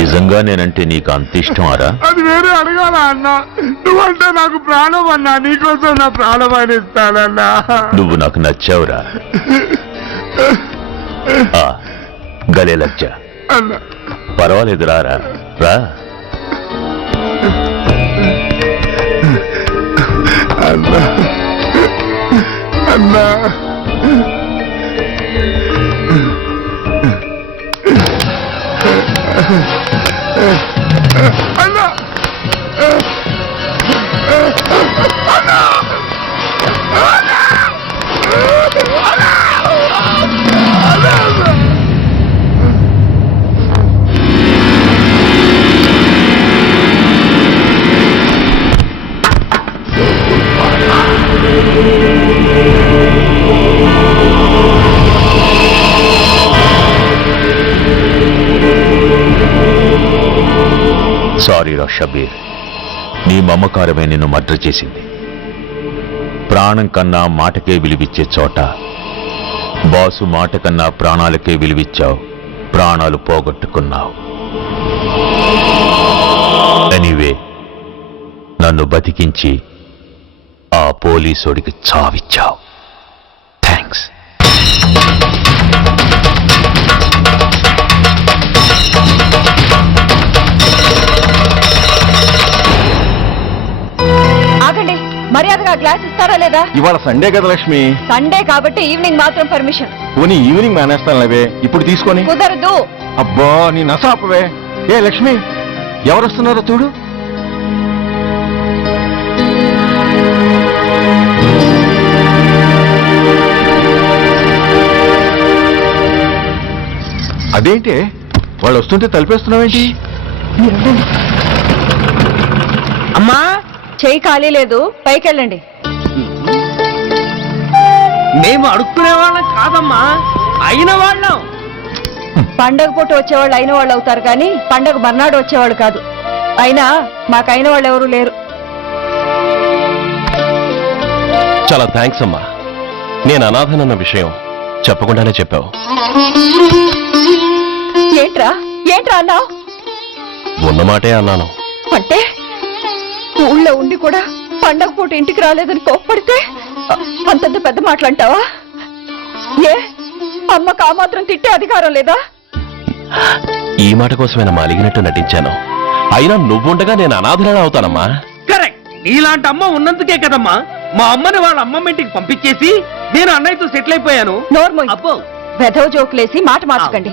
నిజంగా నేనంటే నీకు అంత ఇష్టం అరా? అది వేరే అడగాల అన్న. నువ్వంటే నాకు ప్రాణం అన్నా. నీకోసం నా ప్రాణం అని ఇస్తానన్నా. నువ్వు నాకు నచ్చావురా. గలే లజ్జ. అన్న పర్వాలేదు రారా రా. అన్నా అన్నా అన్నా సారీ రా షబీర్, నీ మమకారమే నిన్ను మర్డర్ చేసింది. ప్రాణం కన్నా మాటకే విలువిచ్చే చోట బాసు మాట కన్నా ప్రాణాలకే విలువిచ్చావు. ప్రాణాలు పోగొట్టుకున్నావు. ఎనీవే, నన్ను బతికించి ఆ పోలీసోడికి చావిచ్చావు. థ్యాంక్స్. ఆగండి, మర్యాదగా గ్లాస్ ఇస్తారా లేదా? ఇవాళ సండే కదా లక్ష్మి. సండే కాబట్టి ఈవినింగ్ మాత్రం పర్మిషన్. పోనీ ఈవినింగ్ మానేస్తాను లేవే, ఇప్పుడు తీసుకొని. కుదరదు. అబ్బా నీ నసాపవే. ఏ లక్ష్మి, ఎవరు వస్తున్నారో చూడు. అదేంటి వాళ్ళు వస్తుంటే తలిపేస్తున్నావేంటి? అమ్మా చేయి ఖాళీ లేదు, పైకెళ్ళండి. మేము అడుక్కునే వాళ్ళం కాదమ్మా, అయిన వాళ్ళం. పండగ పూట వచ్చేవాళ్ళు అయిన వాళ్ళు అవుతారు కానీ పండగ మర్నాడు వచ్చేవాళ్ళు కాదు. అయినా మాకైన వాళ్ళు ఎవరు లేరు. చాలా థ్యాంక్స్ అమ్మా. నేను అనాథనన్న విషయం చెప్పకుండానే చెప్పావు. ఏంట్రా ఏంట్రా అన్నావు? ఉన్నమాటే అన్నాను. అంటే ఊళ్ళో ఉండి కూడా పండగ పూట ఇంటికి రాలేదని కోప్పడితే అంతంత పెద్ద మాటలంటావా? ఏ అమ్మకు ఆ మాత్రం తిట్టే అధికారం లేదా? ఈ మాట కోసమైనా అలిగినట్టు నటించాను. అయినా నువ్వుండగా నేను అనాథనలా అవుతానమ్మా. కరెక్ట్. నీలాంటి అమ్మ ఉన్నందుకే కదమ్మా మా అమ్మని వాళ్ళ అమ్మమ్మ ఇంటికి పంపించేసి నేను అన్నయ్యతో సెటిల్ అయిపోయాను. నోర్మోయ్, అబ్బో వెధవ జోకులేసి మాట మార్చకండి.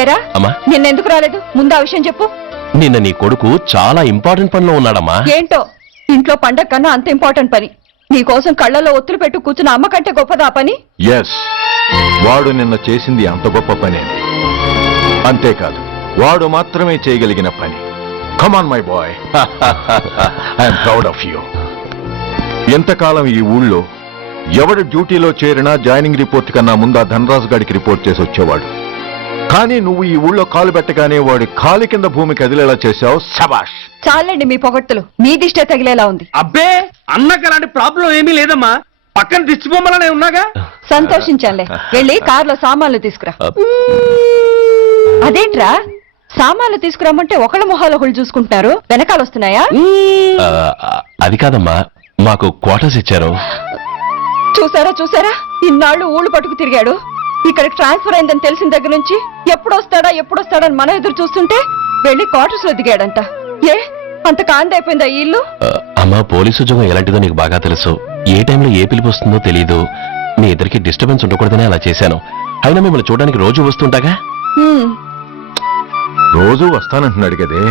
ఏరా అమ్మా, నిన్నెందుకు రాలేదు? ముందు ఆ విషయం చెప్పు. నిన్న నీ కొడుకు చాలా ఇంపార్టెంట్ పనిలో ఉన్నాడమ్మా. ఏంటో ఇంట్లో పండగ కన్నా అంత ఇంపార్టెంట్ పని. నీకోసం కళ్ళల్లో ఒత్తులు పెట్టు కూర్చున్న అమ్మ కంటే గొప్పదా పని? ఎస్, వాడు నిన్న చేసింది అంత గొప్ప పనే. అంతేకాదు, వాడు మాత్రమే చేయగలిగిన పని. Come on my boy, I'm proud of you. ఎంతకాలం ఈ ఊళ్ళో ఎవడు డ్యూటీలో చేరినా జాయినింగ్ రిపోర్ట్ కన్నా ముందు ఆ ధనరాజు గారికి రిపోర్ట్ చేసి వచ్చేవాడు. కానీ నువ్వు ఈ ఊళ్ళో కాలు పెట్టగానే వాడి కాలి కింద భూమి కదిలేలా చేశావు. శబాష్. చాలండి మీ పొగడ్తలు, మీ దిష్టే తగిలేలా ఉంది. అబ్బే అన్నకు అలాంటి ప్రాబ్లం ఏమీ లేదమ్మా, పక్కన దిష్టి బొమ్మలనే ఉన్నాగా. సంతోషించాలే. వెళ్ళి కారులో సామాన్లు తీసుకురా. అదేంట్రా సామాన్లు తీసుకురామంటే ఒకళ్ళ మొహాలు ఒకళ్ళు చూసుకుంటున్నారు, వెనకాల వస్తున్నాయా? అది కాదమ్మా, మాకు క్వార్టర్స్ ఇచ్చారు. చూసారా చూసారా, ఇన్నాళ్ళు ఊళ్ళు పట్టుకు తిరిగాడు. ఇక్కడికి ట్రాన్స్ఫర్ అయిందని తెలిసిన దగ్గర నుంచి ఎప్పుడొస్తాడని మనం ఎదురు చూస్తుంటే వెళ్ళి క్వార్టర్స్ లో దిగాడంట. ఏ అంత కాందైపోయిందా ఈ ఇల్లు? అమ్మా, పోలీసు ఉద్యోగం ఎలాంటిదో నీకు బాగా తెలుసు. ఏ టైంలో ఏ పిలుపు వస్తుందో తెలియదు. మీ ఇద్దరికి డిస్టర్బెన్స్ ఉండకూడదని అలా చేశాను. అయినా మిమ్మల్ని చూడడానికి రోజు వస్తుంటాగా. రోజు వస్తానంటున్నాడు కదే.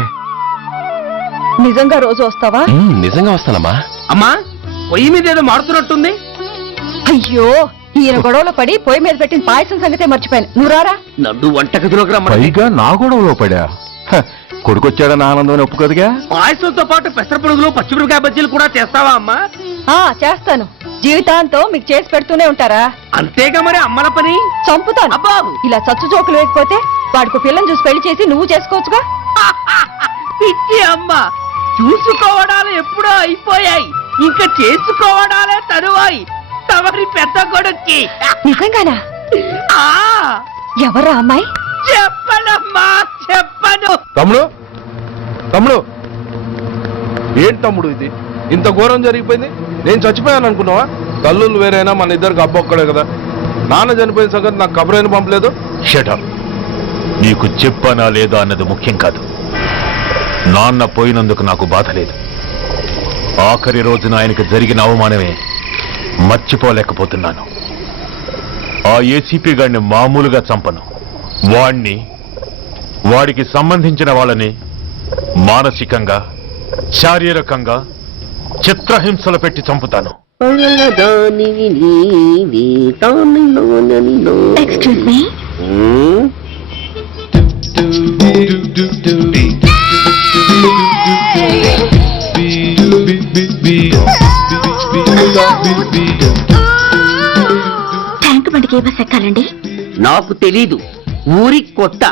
నిజంగా రోజు వస్తావా? నిజంగా వస్తానమ్మా. అమ్మా పొయ్యి మీద ఏదో మారుతున్నట్టుంది. అయ్యో, ఈయన గొడవలో పడి పొయ్యి మీద పెట్టిన పాయసం సంగతే మర్చిపోయాను. నువ్వు రారా. నన్ను వంటగదిలోకి రమ్మని. పైగా నా గొడవలో పడా. కొడుకొచ్చాడని ఆనందం ఒప్పుకోదుగా. పాయసంతో పాటు పెసరపొడుగులు పచ్చిమిరపకాయ బజ్జీలు కూడా చేస్తావా అమ్మా? చేస్తాను. జీవితాంతో మీకు చేసి పెడుతూనే ఉంటారా? అంతేగా మరి అమ్మల పని. చంపుతాను. అబ్బా ఇలా చచ్చు జోకులు వేయకపోతే వాడికి పిల్లని చూసి పెళ్లి చేసి నువ్వు చేసుకోవచ్చుగా. పిచ్చి అమ్మ, చూసుకోవడాలు ఎప్పుడో అయిపోయాయి, ఇంకా చేసుకోవడాలే తరువాయి తమరి పెద్ద కొడుక్కి. నిజంగానా? ఆ ఎవరా అమ్మాయి? చెప్పనమ్మా చెప్ప చంపాను. తమ్ముడు తమ్ముడు ఏంటి తమ్ముడు ఇది ఇంత ఘోరం జరిగిపోయింది? నేను చచ్చిపోయాను అనుకున్నావా? తల్లులు వేరైనా మన ఇద్దరికి అబ్బొక్కడే కదా. నాన్న చనిపోయిన సంగతి నాకు కబురైన పంపలేదు. షటప్. నీకు చెప్పానా లేదా అన్నది ముఖ్యం కాదు. నాన్న పోయినందుకు నాకు బాధ లేదు. ఆఖరి రోజున ఆయనకు జరిగిన అవమానమే మర్చిపోలేకపోతున్నాను. ఆ ఏసీపీ గారిని మామూలుగా చంపను. వాడికి సంబంధించిన వాళ్ళని మానసికంగా, శారీరకంగా చిత్రహింసలు పెట్టి చంపుతాను. ఎక్స్క్యూజ్ మీ, ట్యాంక్ బండికి ఏ బస్ ఎక్కాలండి? నాకు తెలీదు, ఊరి కొత్త.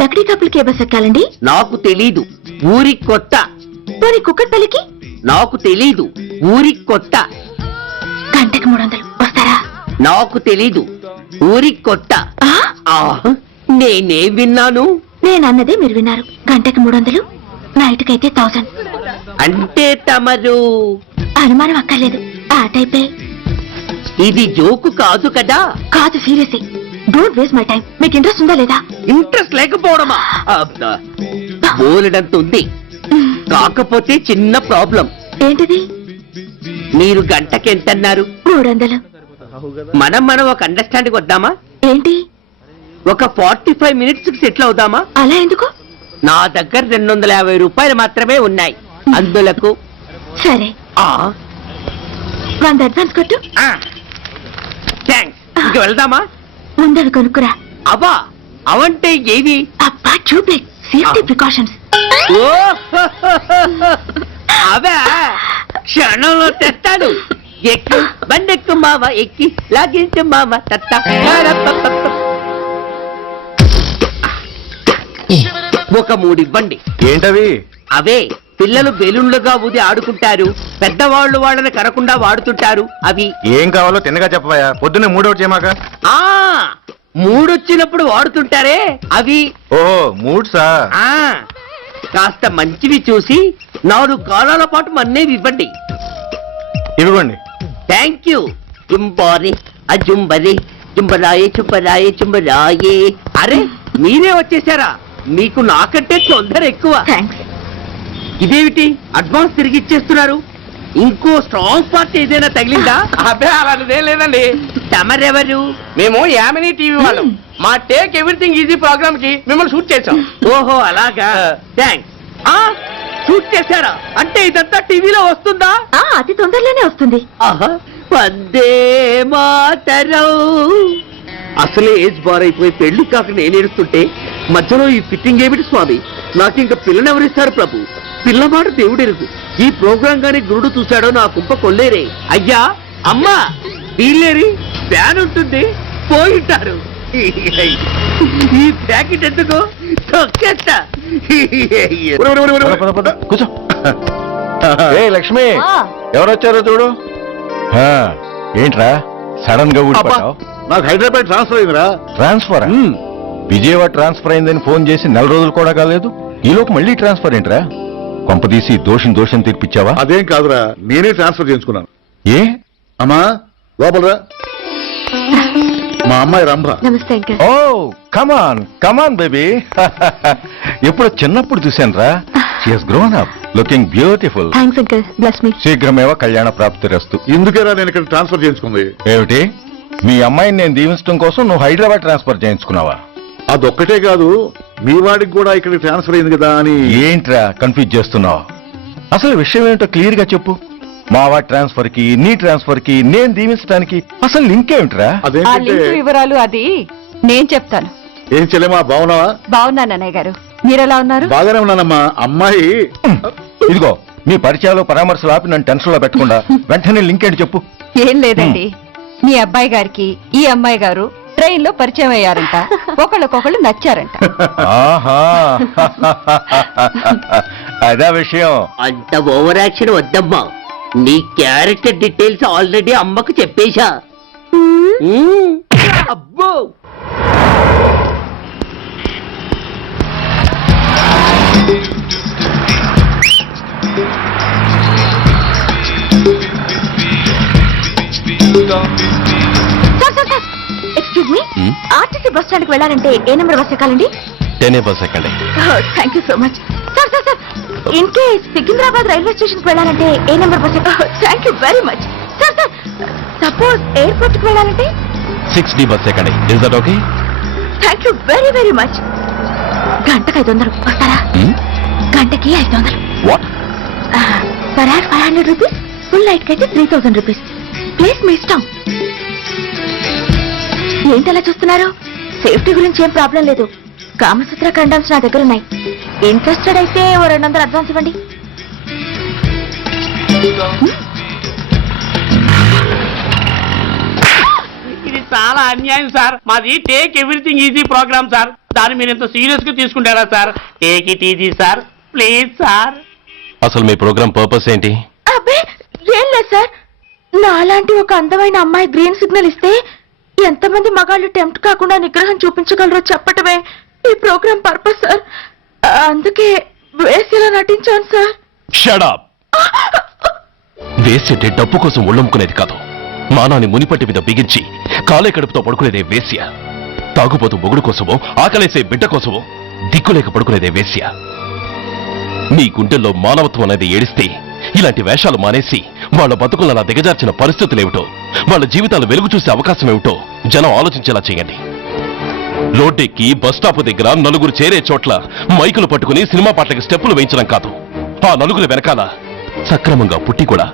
లక్డీ కప్పులకి ఏ బస్ ఎక్కాలండి? నాకు తెలీదు, ఊరి కొత్త. పోనీ కుక్కట్పల్లికి? నాకు తెలీదు, ఊరి కొత్త. గంటకి 300 వస్తారా? నాకు తెలీదు, ఊరి కొత్త. ఆ? నేనే విన్నాను. నేను అన్నదే మీరు విన్నారు. గంటకి 300, నైట్కి అయితే 1000. అంటే తమరు అనుమానం అక్కర్లేదు, ఆ టైపే. ఇది జోకు కాదు కదా? కాదు, serious. Don't waste my time. మీకు ఇంట్రెస్ట్ ఉందా లేదా? ఇంట్రెస్ట్ లేకపోవడమా? బోలెడంత ఉంది. కాకపోతే చిన్న ప్రాబ్లం. ఏంటిది? మీరు గంటకి ఎంతన్నారు? 300. మనం ఒక అండర్స్టాండింగ్ వద్దామా? ఏంటి? ఒక 45 మినిట్స్ కి సెటిల్ అవుదామా? అలా ఎందుకు? నా దగ్గర 250 రూపాయలు మాత్రమే ఉన్నాయి. అందులకు సరే, 100 అడ్వాన్స్ కొట్టు. థ్యాంక్స్. ఇంక వెళ్దామా? ముందవి కొనుక్కురా. అబ్బా, అవంటే ఏవి? అబ్బా, ట్యూబ్లైట్, సేఫ్టీ ప్రికాషన్స్. అవే క్షణంలో తెస్తాడు. ఎక్కు బండెక్కు మావ, ఎక్కి లాగించు మావ. ఒక 3 ఇవ్వండి. ఏంటవి? అవే పిల్లలు బెలూన్లుగా ఊది ఆడుకుంటారు, పెద్దవాళ్ళు వాళ్ళని కరకుండా వాడుతుంటారు. అవి ఏం కావాలో తిన్నగా చెప్పవా? పొద్దున్నే మూడోటి చేయమాక. 3 వచ్చినప్పుడు వాడుతుంటారే అవి. ఓహో, మూడ్సా? కాస్త మంచివి చూసి 4 కాలాల పాటు మన్నేవి ఇవ్వండి. ఇవ్వండి. Thank you. జుంబారి అజుంబరి జుంబరాయే చుంబరాయే చుంబరాయే. అరే, మీరే వచ్చేసారా? మీకు నాకంటే తొందర ఎక్కువ. థ్యాంక్స్. ఇదేమిటి అడ్వాన్స్ తిరిగి ఇచ్చేస్తున్నారు? ఇంకో స్ట్రాంగ్ పార్ట్ ఏదైనా తగిలిందా? అబ్బే, అలాంటిదేం లేదండి. తమరెవరు? మేము యామినీ టీవీ వాళ్ళం. మా టేక్ ఎవ్రీథింగ్ ఈజీ ప్రోగ్రామ్ కి మిమ్మల్ని షూట్ చేసాం. ఓహో, అలాగా. థ్యాంక్స్. షూట్ చేశారా? అంటే ఇదంతా టీవీలో వస్తుందా? అతి తొందరలోనే వస్తుంది. వందే మాతరం. అసలే ఏజ్ బార్ అయిపోయి పెళ్లి కాక నేను ఏడుస్తుంటే మధ్యలో ఈ ఫిట్టింగ్ ఏమిటి స్వామి? నాకు ఇంకా పిల్లనెవరిస్తారు ప్రభు? పిల్లమాట దేవుడెరుగు. ఈ ప్రోగ్రాం గాని గురుడు చూశాడో నా కుంప కొల్లేరే. అయ్యా, అమ్మా, వీళ్ళేరి ఫ్యాన్ ఉంటుంది, పోయింటారు. ఈ ప్యాకెట్ ఎందుకు తొక్కేస్తా. కూర్చో. ఏ లక్ష్మి, ఎవరొచ్చారో చూడు. ఏంట్రా సడన్ గా ఊడిపడ్డావు? నాకు హైదరాబాద్ ట్రాన్స్ఫర్ అయిందిరా. ట్రాన్స్ఫర్? విజయవాడ ట్రాన్స్ఫర్ అయిందని ఫోన్ చేసి 4 రోజులు కూడా కాలేదు. ఈలోపు మళ్ళీ ట్రాన్స్ఫర్ ఏంట్రా? కొంపదీసి దోషం తీర్పిచ్చావా? అదేం కాదురా, నేనే ట్రాన్స్ఫర్ చేసుకున్నాను. ఏ? అమ్మా, లోపలరా. మా అమ్మాయి రంభ. నమస్తే అంకల్. ఓ, కమాన్ బేబీ. ఎప్పుడో చిన్నప్పుడు చూశాను రా. She has grown up, looking beautiful. Thanks uncle, bless me. శీఘ్రమేవ కళ్యాణ ప్రాప్తిరస్తు. ఇందుకేరా నేను ఇక్కడ ట్రాన్స్ఫర్ చేయించుకుంది. ఏమిటి? మీ అమ్మాయిని నేను దీవించడం కోసం నువ్వు హైదరాబాద్ ట్రాన్స్ఫర్ చేయించుకున్నావా? అదొక్కటే కాదు, మీ వాడికి కూడా ఇక్కడ ట్రాన్స్ఫర్ అయింది కదా అని. ఏంట్రా కన్ఫ్యూజ్ చేస్తున్నావు? అసలు విషయం ఏంటో క్లియర్ గా చెప్పు. మా వాడి ట్రాన్స్ఫర్ కి నీ ట్రాన్స్ఫర్ కి నేను దీవించడానికి అసలు లింక్ ఏమిట్రా? అదేంటంటే వివరాలు అది నేను చెప్తాను. ఏం చెల్లెమా, బాగున్నావా? బాగున్నాను అన్నయ్య గారు, మీరెలా ఉన్నారు? బాగానే ఉన్నానమ్మా. అమ్మాయి ఇదిగో, మీ పరిచయాలు పరామర్శలు ఆపి నన్ను టెన్షన్ లో పెట్టకుండా వెంటనే లింక్ ఏంటి చెప్పు. ఏం లేదండి, మీ అబ్బాయి గారికి ఈ అమ్మాయి గారు ట్రైన్ లో పరిచయం అయ్యారంట, ఒకళ్ళకొకళ్ళు నచ్చారంట. ఆహా, అదా విషయం. అంత ఓవర్ యాక్షన్ వద్దమ్మా. నీ క్యారెక్టర్ డీటెయిల్స్ ఆల్రెడీ అమ్మకు చెప్పేశా. అబ్బో, excuse me, RTC bus stand కి వెళ్ళాలంటే ఏ నెంబర్ బస్ ఎక్కాలండి? 10 బస్ ఎక్కండి. Thank you so much. Sir sir sir, in case Secunderabad railway station కి వెళ్ళాలంటే ఏ నెంబర్ బస్ ఎక్కాలి? Thank you very much. Sir sir, suppose airport కి వెళ్ళాలంటే 6D బస్ ఎక్కండి. Is that okay? Thank you very very much. గంటకి 500 వస్తారా? గంటకి 500. What? Per hour 500 rupees, full night కి అయితే 3000 రూపీస్. ప్లీజ్ మీ ఇష్టం. ఏంటి అలా చూస్తున్నారు? సేఫ్టీ గురించి ఏం ప్రాబ్లం లేదు. కామసూత్ర కండమ్స్ నా దగ్గర ఉన్నాయి. ఇంట్రెస్టెడ్ అయితే ఓ 200 అడ్వాన్స్ ఇవ్వండి. ఇది చాలా అన్యాయం సార్. మాది take everything easy programme sir. దాన్ని మీరు ఇంత సీరియస్ గా తీసుకుంటారా sir? Take it easy sir, please sir. అసలు మీ ప్రోగ్రామ్ పర్పస్ ఏంటి? అబ్బే ఏం లేదు సార్, నాలాంటి ఒక అందమైన అమ్మాయి గ్రీన్ సిగ్నల్ ఇస్తే ఎంతమంది మగాళ్ళు టెంప్ట్ కాకుండా నిగ్రహం చూపించగలరో చెప్పటమే ఈ ప్రోగ్రామ్ పర్పస్ సార్. అందుకే వేసేలా నటించాను సార్. Shut up. వేసంటే డబ్బు కోసం ఒళ్ళమ్ముకునేది కాదు. మానాన్ని మునిపట్టి మీద బిగించి కాలే కడుపుతో పడుకునేదే వేశ్య. తాగుపోతూ మొగుడు కోసమో, ఆకలేసే బిడ్డ కోసమో దిక్కులేక పడుకునేదే వేశ్య. మీ గుండెల్లో మానవత్వం అనేది ఏడిస్తే ఇలాంటి వేషాలు మానేసి వాళ్ళ బతుకులను అలా దిగజార్చిన పరిస్థితులేమిటో, వాళ్ళ జీవితాలు వెలుగు చూసే అవకాశం ఏమిటో జనం ఆలోచించేలా చేయండి. రోడ్డెక్కి బస్టాప్ దగ్గర నలుగురు చేరే చోట్ల మైకులు పట్టుకుని సినిమా పాటలకి స్టెప్పులు వేయించడం కాదు. ఆ నలుగురు వెనకాల సక్రమంగా పుట్టి కూడా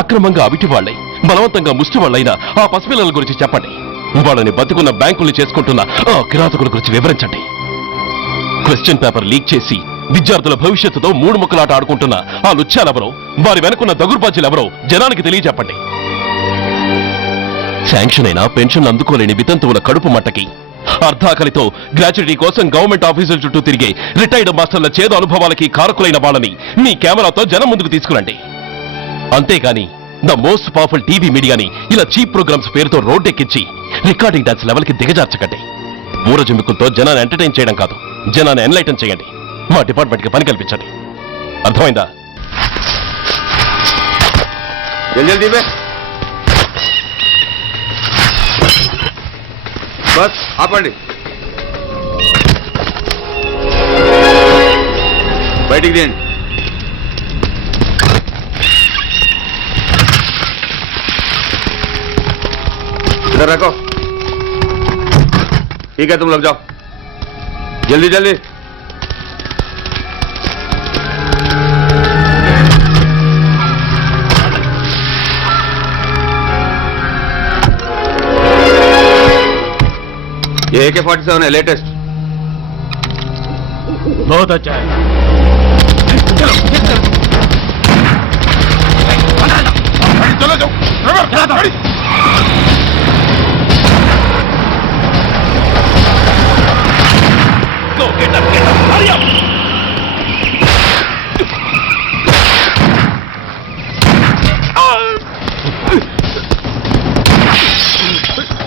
అక్రమంగా అవిటి వాళ్లై బలవంతంగా ముష్టి వాళ్ళైన ఆ పసిపిల్లల గురించి చెప్పండి. వాళ్ళని బతుకున్న బ్యాంకుల్ని చేసుకుంటున్న ఆ కిరాతకుల గురించి వివరించండి. క్వశ్చన్ పేపర్ లీక్ చేసి విద్యార్థుల భవిష్యత్తుతో 3 ముక్కలాట ఆడుకుంటున్న ఆ లుచ్చాలెవరో, వారి వెనుకున్న దగుర్బాజీలెవరో జనానికి తెలియజెప్పండి. శాంక్షన్ అయినా పెన్షన్ అందుకోలేని వితంతువుల కడుపు మట్టకి, అర్ధాకలితో గ్రాట్యుటీ కోసం గవర్నమెంట్ ఆఫీసుల చుట్టూ తిరిగే రిటైర్డ్ మాస్టర్ల చేదు అనుభవాలకి కారకులైన వాళ్ళని మీ కెమెరాతో జనం ముందుకు తీసుకురండి. అంతేగాని ద మోస్ట్ పవర్ఫుల్ టీవీ మీడియాని ఇలా చీప్ ప్రోగ్రామ్స్ పేరుతో రోడ్డెక్కించి రికార్డింగ్ డాన్స్ లెవెల్కి దిగజార్చకండి. ఊరజుమ్మికులతో జనాన్ని ఎంటర్టైన్ చేయడం కాదు, జనాన్ని ఎన్లైటన్ చేయండి. మా డిపార్ట్మెంట్కి పని కల్పించండి. అర్థమైందా? బస్ ఆపండి. బయటికి తీయండి. इधर रखो. ठीक है, तुम लोग जाओ जल्दी जल्दी. ये AK-47 है, लेटेस्ट. बहुत अच्छा है. चलो जाओ. Go, get up, hurry up!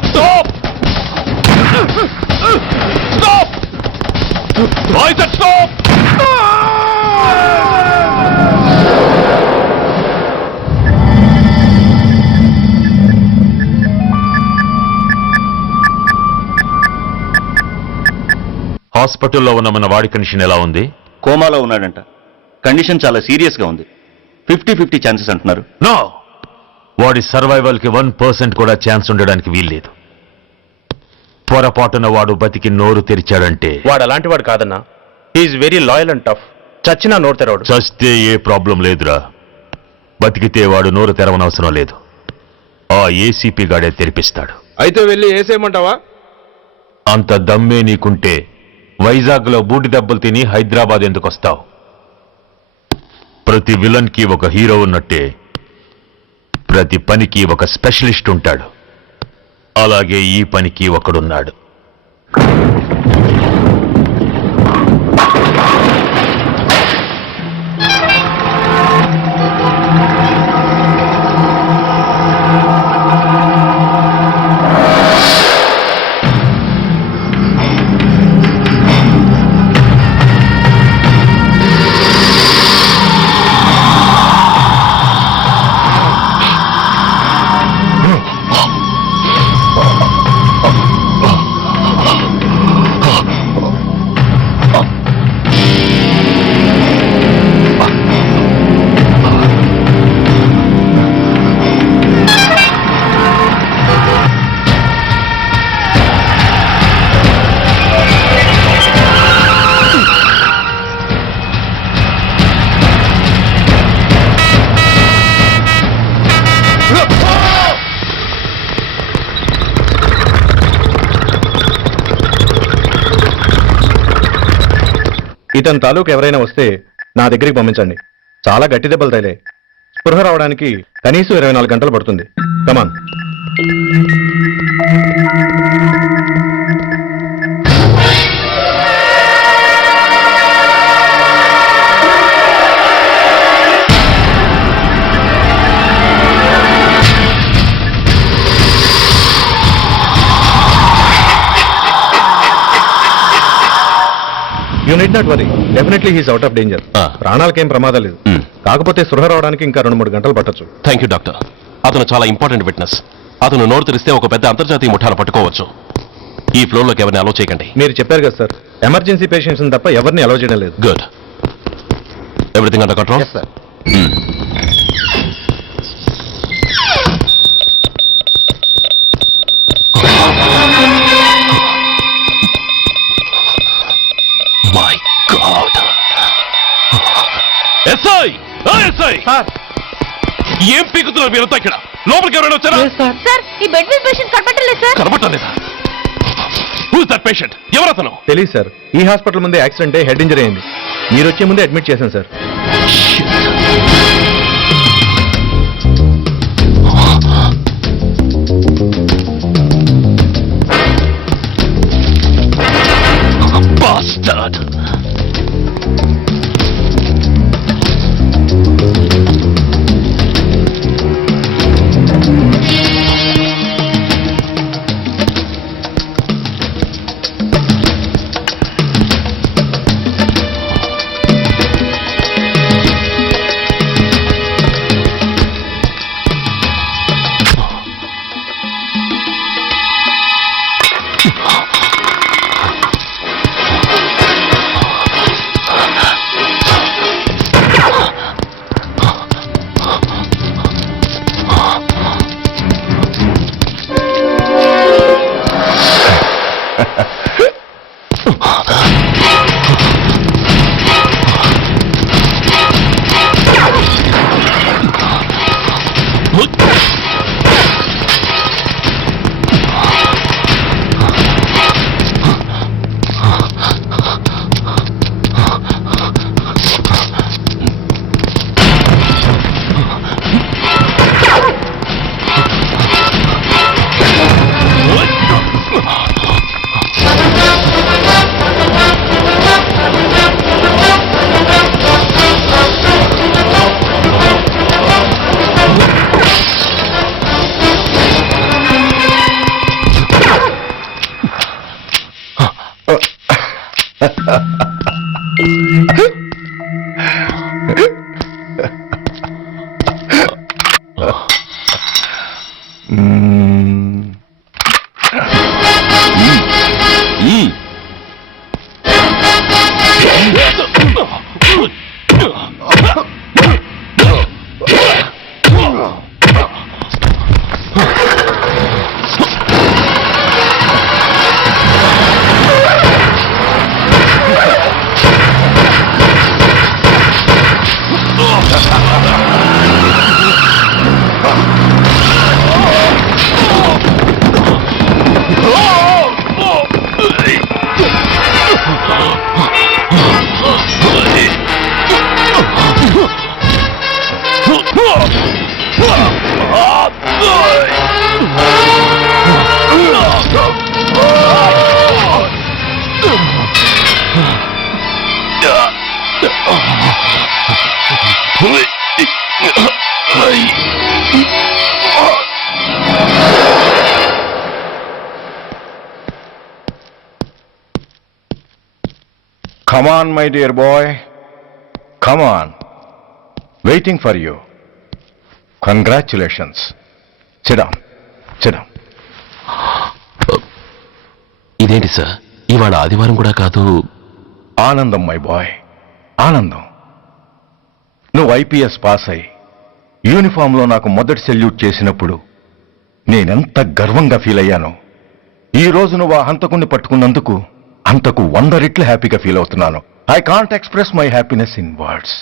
Stop! Stop! I said stop! హాస్పిటల్లో ఉన్న మన వాడి కండిషన్ ఎలా ఉంది? కోమాలో ఉన్నాడంట. కండిషన్ చాలా సీరియస్ గా ఉంది. 50-50 ఛాన్సెస్ అంటున్నారు. నో, వాడి సర్వైవల్ కి 1% కూడా ఛాన్స్ ఉండడానికి వీల్లేదు. పొరపాటున వాడు బతికి నోరు తెరిచాడంటే వాడు అలాంటి వాడు కాదన్నా. He's very loyal and tough. చచ్చినా నోరు తెరవడు. చస్తే ఏ ప్రాబ్లం లేదురా. బతికితే వాడు నోరు తెరవనవసరం లేదు. ఆ ఏసీపీ గాడే తెరిపిస్తాడు. అయితే వెళ్ళి వేసేయమంటావా? అంత దమ్మే నీకుంటే వైజాగ్ లో బూటి దెబ్బలు తిని హైదరాబాద్ ఎందుకు వస్తావు? ప్రతి విలన్ కి ఒక హీరో ఉన్నట్టే ప్రతి పనికి ఒక స్పెషలిస్ట్ ఉంటాడు. అలాగే ఈ పనికి ఒకడున్నాడు. ఇతని తాలూకు ఎవరైనా వస్తే నా దగ్గరికి పంపించండి. చాలా గట్టి దెబ్బలు తగిలే. స్పృహ రావడానికి కనీసం 24 గంటలు పడుతుంది. Come on. You need not worry, definitely he's out of danger. ప్రాణాలకేం ప్రమాదం లేదు. కాకపోతే స్పృహ రావడానికి ఇంకా 2-3 గంటలు పట్టొచ్చు. Thank you doctor. అతను చాలా ఇంపార్టెంట్ విట్నెస్. అతను నోరు తెరిస్తే ఒక పెద్ద అంతర్జాతీయ ముఠాను పట్టుకోవచ్చు. ఈ ఫ్లోర్లోకి ఎవరిని అలో చేయకండి. మీరు చెప్పారు కదా సార్, ఎమర్జెన్సీ పేషెంట్స్ తప్ప ఎవరిని అలో చేయడం లేదు. Good. Everything under control? Sir. My God. SI! SI! ఏం పీకుతున్నారు మీరంతా ఇక్కడ? లోపలికి ఎవరైనా వచ్చారా? సార్, ఈ బెడ్ మీద పేషెంట్ కనబట్టలేదు సార్. కనబట్టలేదా? Who is that patient? ఎవరతను? తెలియదు సార్. ఈ హాస్పిటల్ ముందే యాక్సిడెంట్ హెడ్ ఇంజరీ అయింది. మీరు వచ్చే ముందే అడ్మిట్ చేశాను sir. Bastard! Come on, my dear boy. Come on. Waiting for you. Congratulations. Sit down. Sit down. ఇదేంటి సార్, ఇవాళ ఆదివారం కూడా కాదు. ఆనందం మై బాయ్, ఆనందం. నువ్వు ఐపీఎస్ పాస్ అయి యూనిఫామ్లో నాకు మొదటి సెల్యూట్ చేసినప్పుడు నేనెంత గర్వంగా ఫీల్ అయ్యానో, ఈ రోజు నువ్వు ఆ హంతకుణ్ణి పట్టుకున్నందుకు అంతకు 100 రెట్లు హ్యాపీగా ఫీల్ అవుతున్నాను. I can't express my happiness in words.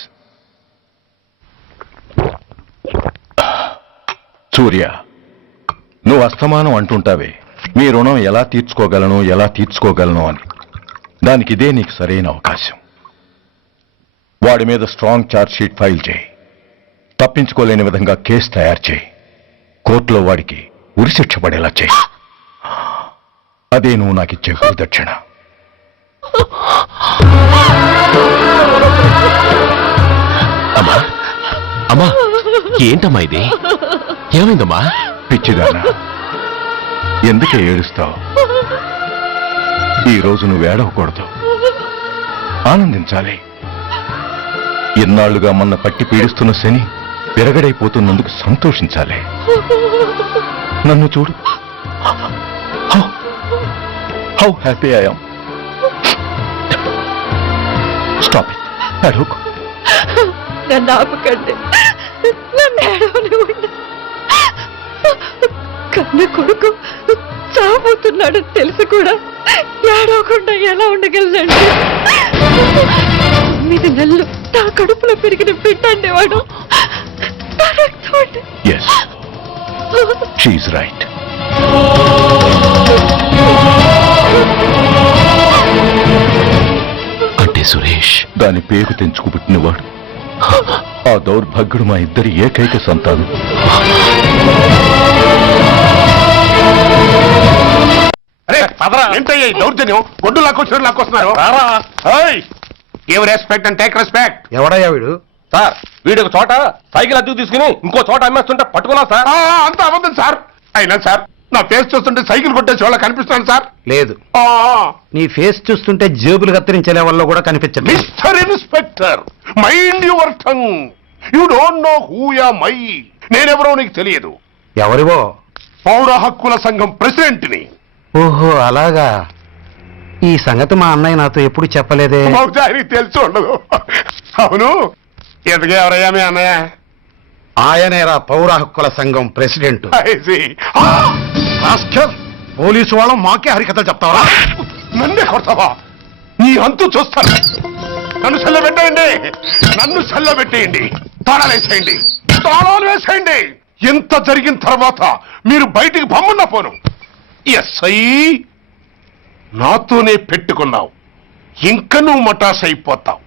Surya, నువ్వు అస్తమానం అంటుంటావే మీ రుణం ఎలా తీర్చుకోగలను అని. దానికి ఇదే నీకు సరైన అవకాశం. వాడి మీద స్ట్రాంగ్ ఛార్జ్ షీట్ ఫైల్ చేయి. తప్పించుకోలేని విధంగా కేసు తయారు చేయి. కోర్టులో వాడికి ఉరిశిక్ష పడేలా చేయి. అదే నువ్వు నాకిచ్చే గురుదక్షిణ. అమ్మా అమ్మా ఏంటమ్మా ఇది? ఏమైందమ్మా? పిచ్చిదానా, ఎందుకే ఏడుస్తావు? ఈ రోజు నువ్వు ఏడవకూడదు, ఆనందించాలి. ఎన్నాళ్లుగా మొన్న పట్టి పీడిస్తున్న శని విరగడైపోతున్నందుకు సంతోషించాలి. నన్ను చూడు, how happy I am. Stop it, అడోకు. నన్ను ఆపకండి, నన్ను ఏడవనివ్వండి. కన్న కొడుకు చావుతున్నాడు తెలుసు కూడా ఏడవకుండా ఎలా ఉండగలనండి? 9 నెలలు నా కడుపులో పెరిగిన బిడ్డండి వాడు. Yes, she's right. అంటే సురేష్ దాని పేరు తెంచుకు పుట్టినవాడు. ఆ దౌర్భాగ్యుడు మా ఇద్దరి ఏకైక సంతానం. అరే ఏంటయ్యా ఈ దౌర్జన్యం? గొడ్డు లాక్కొచ్చిన లాక్కొస్తున్నారు. Give respect and take respect. ఎవడయ్యా వీడు? సార్ వీడు ఒక చోట సైకిల్ అద్దెకు తీసుకుని ఇంకో చోట అమ్మేస్తుంటే పట్టుకున్నా సార్. అంత అబద్ధం సార్. అయినా సార్ నా ఫేస్ చూస్తుంటే సైకిల్ కొట్టేసి వాళ్ళ కనిపిస్తాను సార్. లేదు, నీ ఫేస్ చూస్తుంటే జేబులు కత్తిరించే లెవెల్లో కూడా కనిపించండి. Mister inspector, mind your tongue. You don't know who ya my. నేనెవరో నీకు తెలియదు. ఎవరివో? పౌర హక్కుల సంఘం ప్రెసిడెంట్ ని. ఓహో అలాగా. ఈ సంగతి మా అన్నయ్య నాతో ఎప్పుడు చెప్పలేదే. బహుశా ఆయనకి తెలిసి ఉండదు. అవును, ఎదుగు ఎవరయ్యా మీ అన్నయ్య? ఆయనేరా పౌర హక్కుల సంఘం ప్రెసిడెంట్. I see. పోలీసు వాళ్ళం మాకే హరికథలు చెప్తావరా? నన్నే కొడతావా? నీ అంతు చూస్తాను. నన్ను సెల్లబెట్టేయండి, నన్ను సెల్లబెట్టేయండి. తాళాలు వేసేయండి, తాళాలు వేసేయండి. ఎంత జరిగిన తర్వాత మీరు బయటికి పొమ్మన్నా పోను. ఎస్ఐ నాతోనే పెట్టుకున్నావు, ఇంకా నువ్వు మటాస్ అయిపోతావు.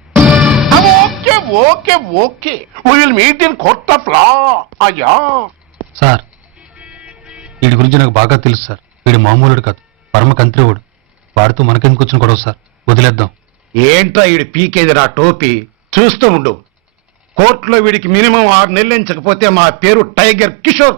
Okay okay okay, will meet in court of law. అయ్యా సార్, వీడి గురించి నాకు బాగా తెలుసు సార్. వీడు మామూలుడు కాదు, పరమ కంత్రివుడు. వాడితో మనకెందుకు వచ్చిన గొడవ సార్, వదిలేద్దాం. ఏంట్రా వీడి పీకేది నా టోపీ? చూస్తూ ఉండు. కోర్టులో వీడికి మినిమం 6 నెలలు ఎంచకపోతే మా పేరు టైగర్ కిషోర్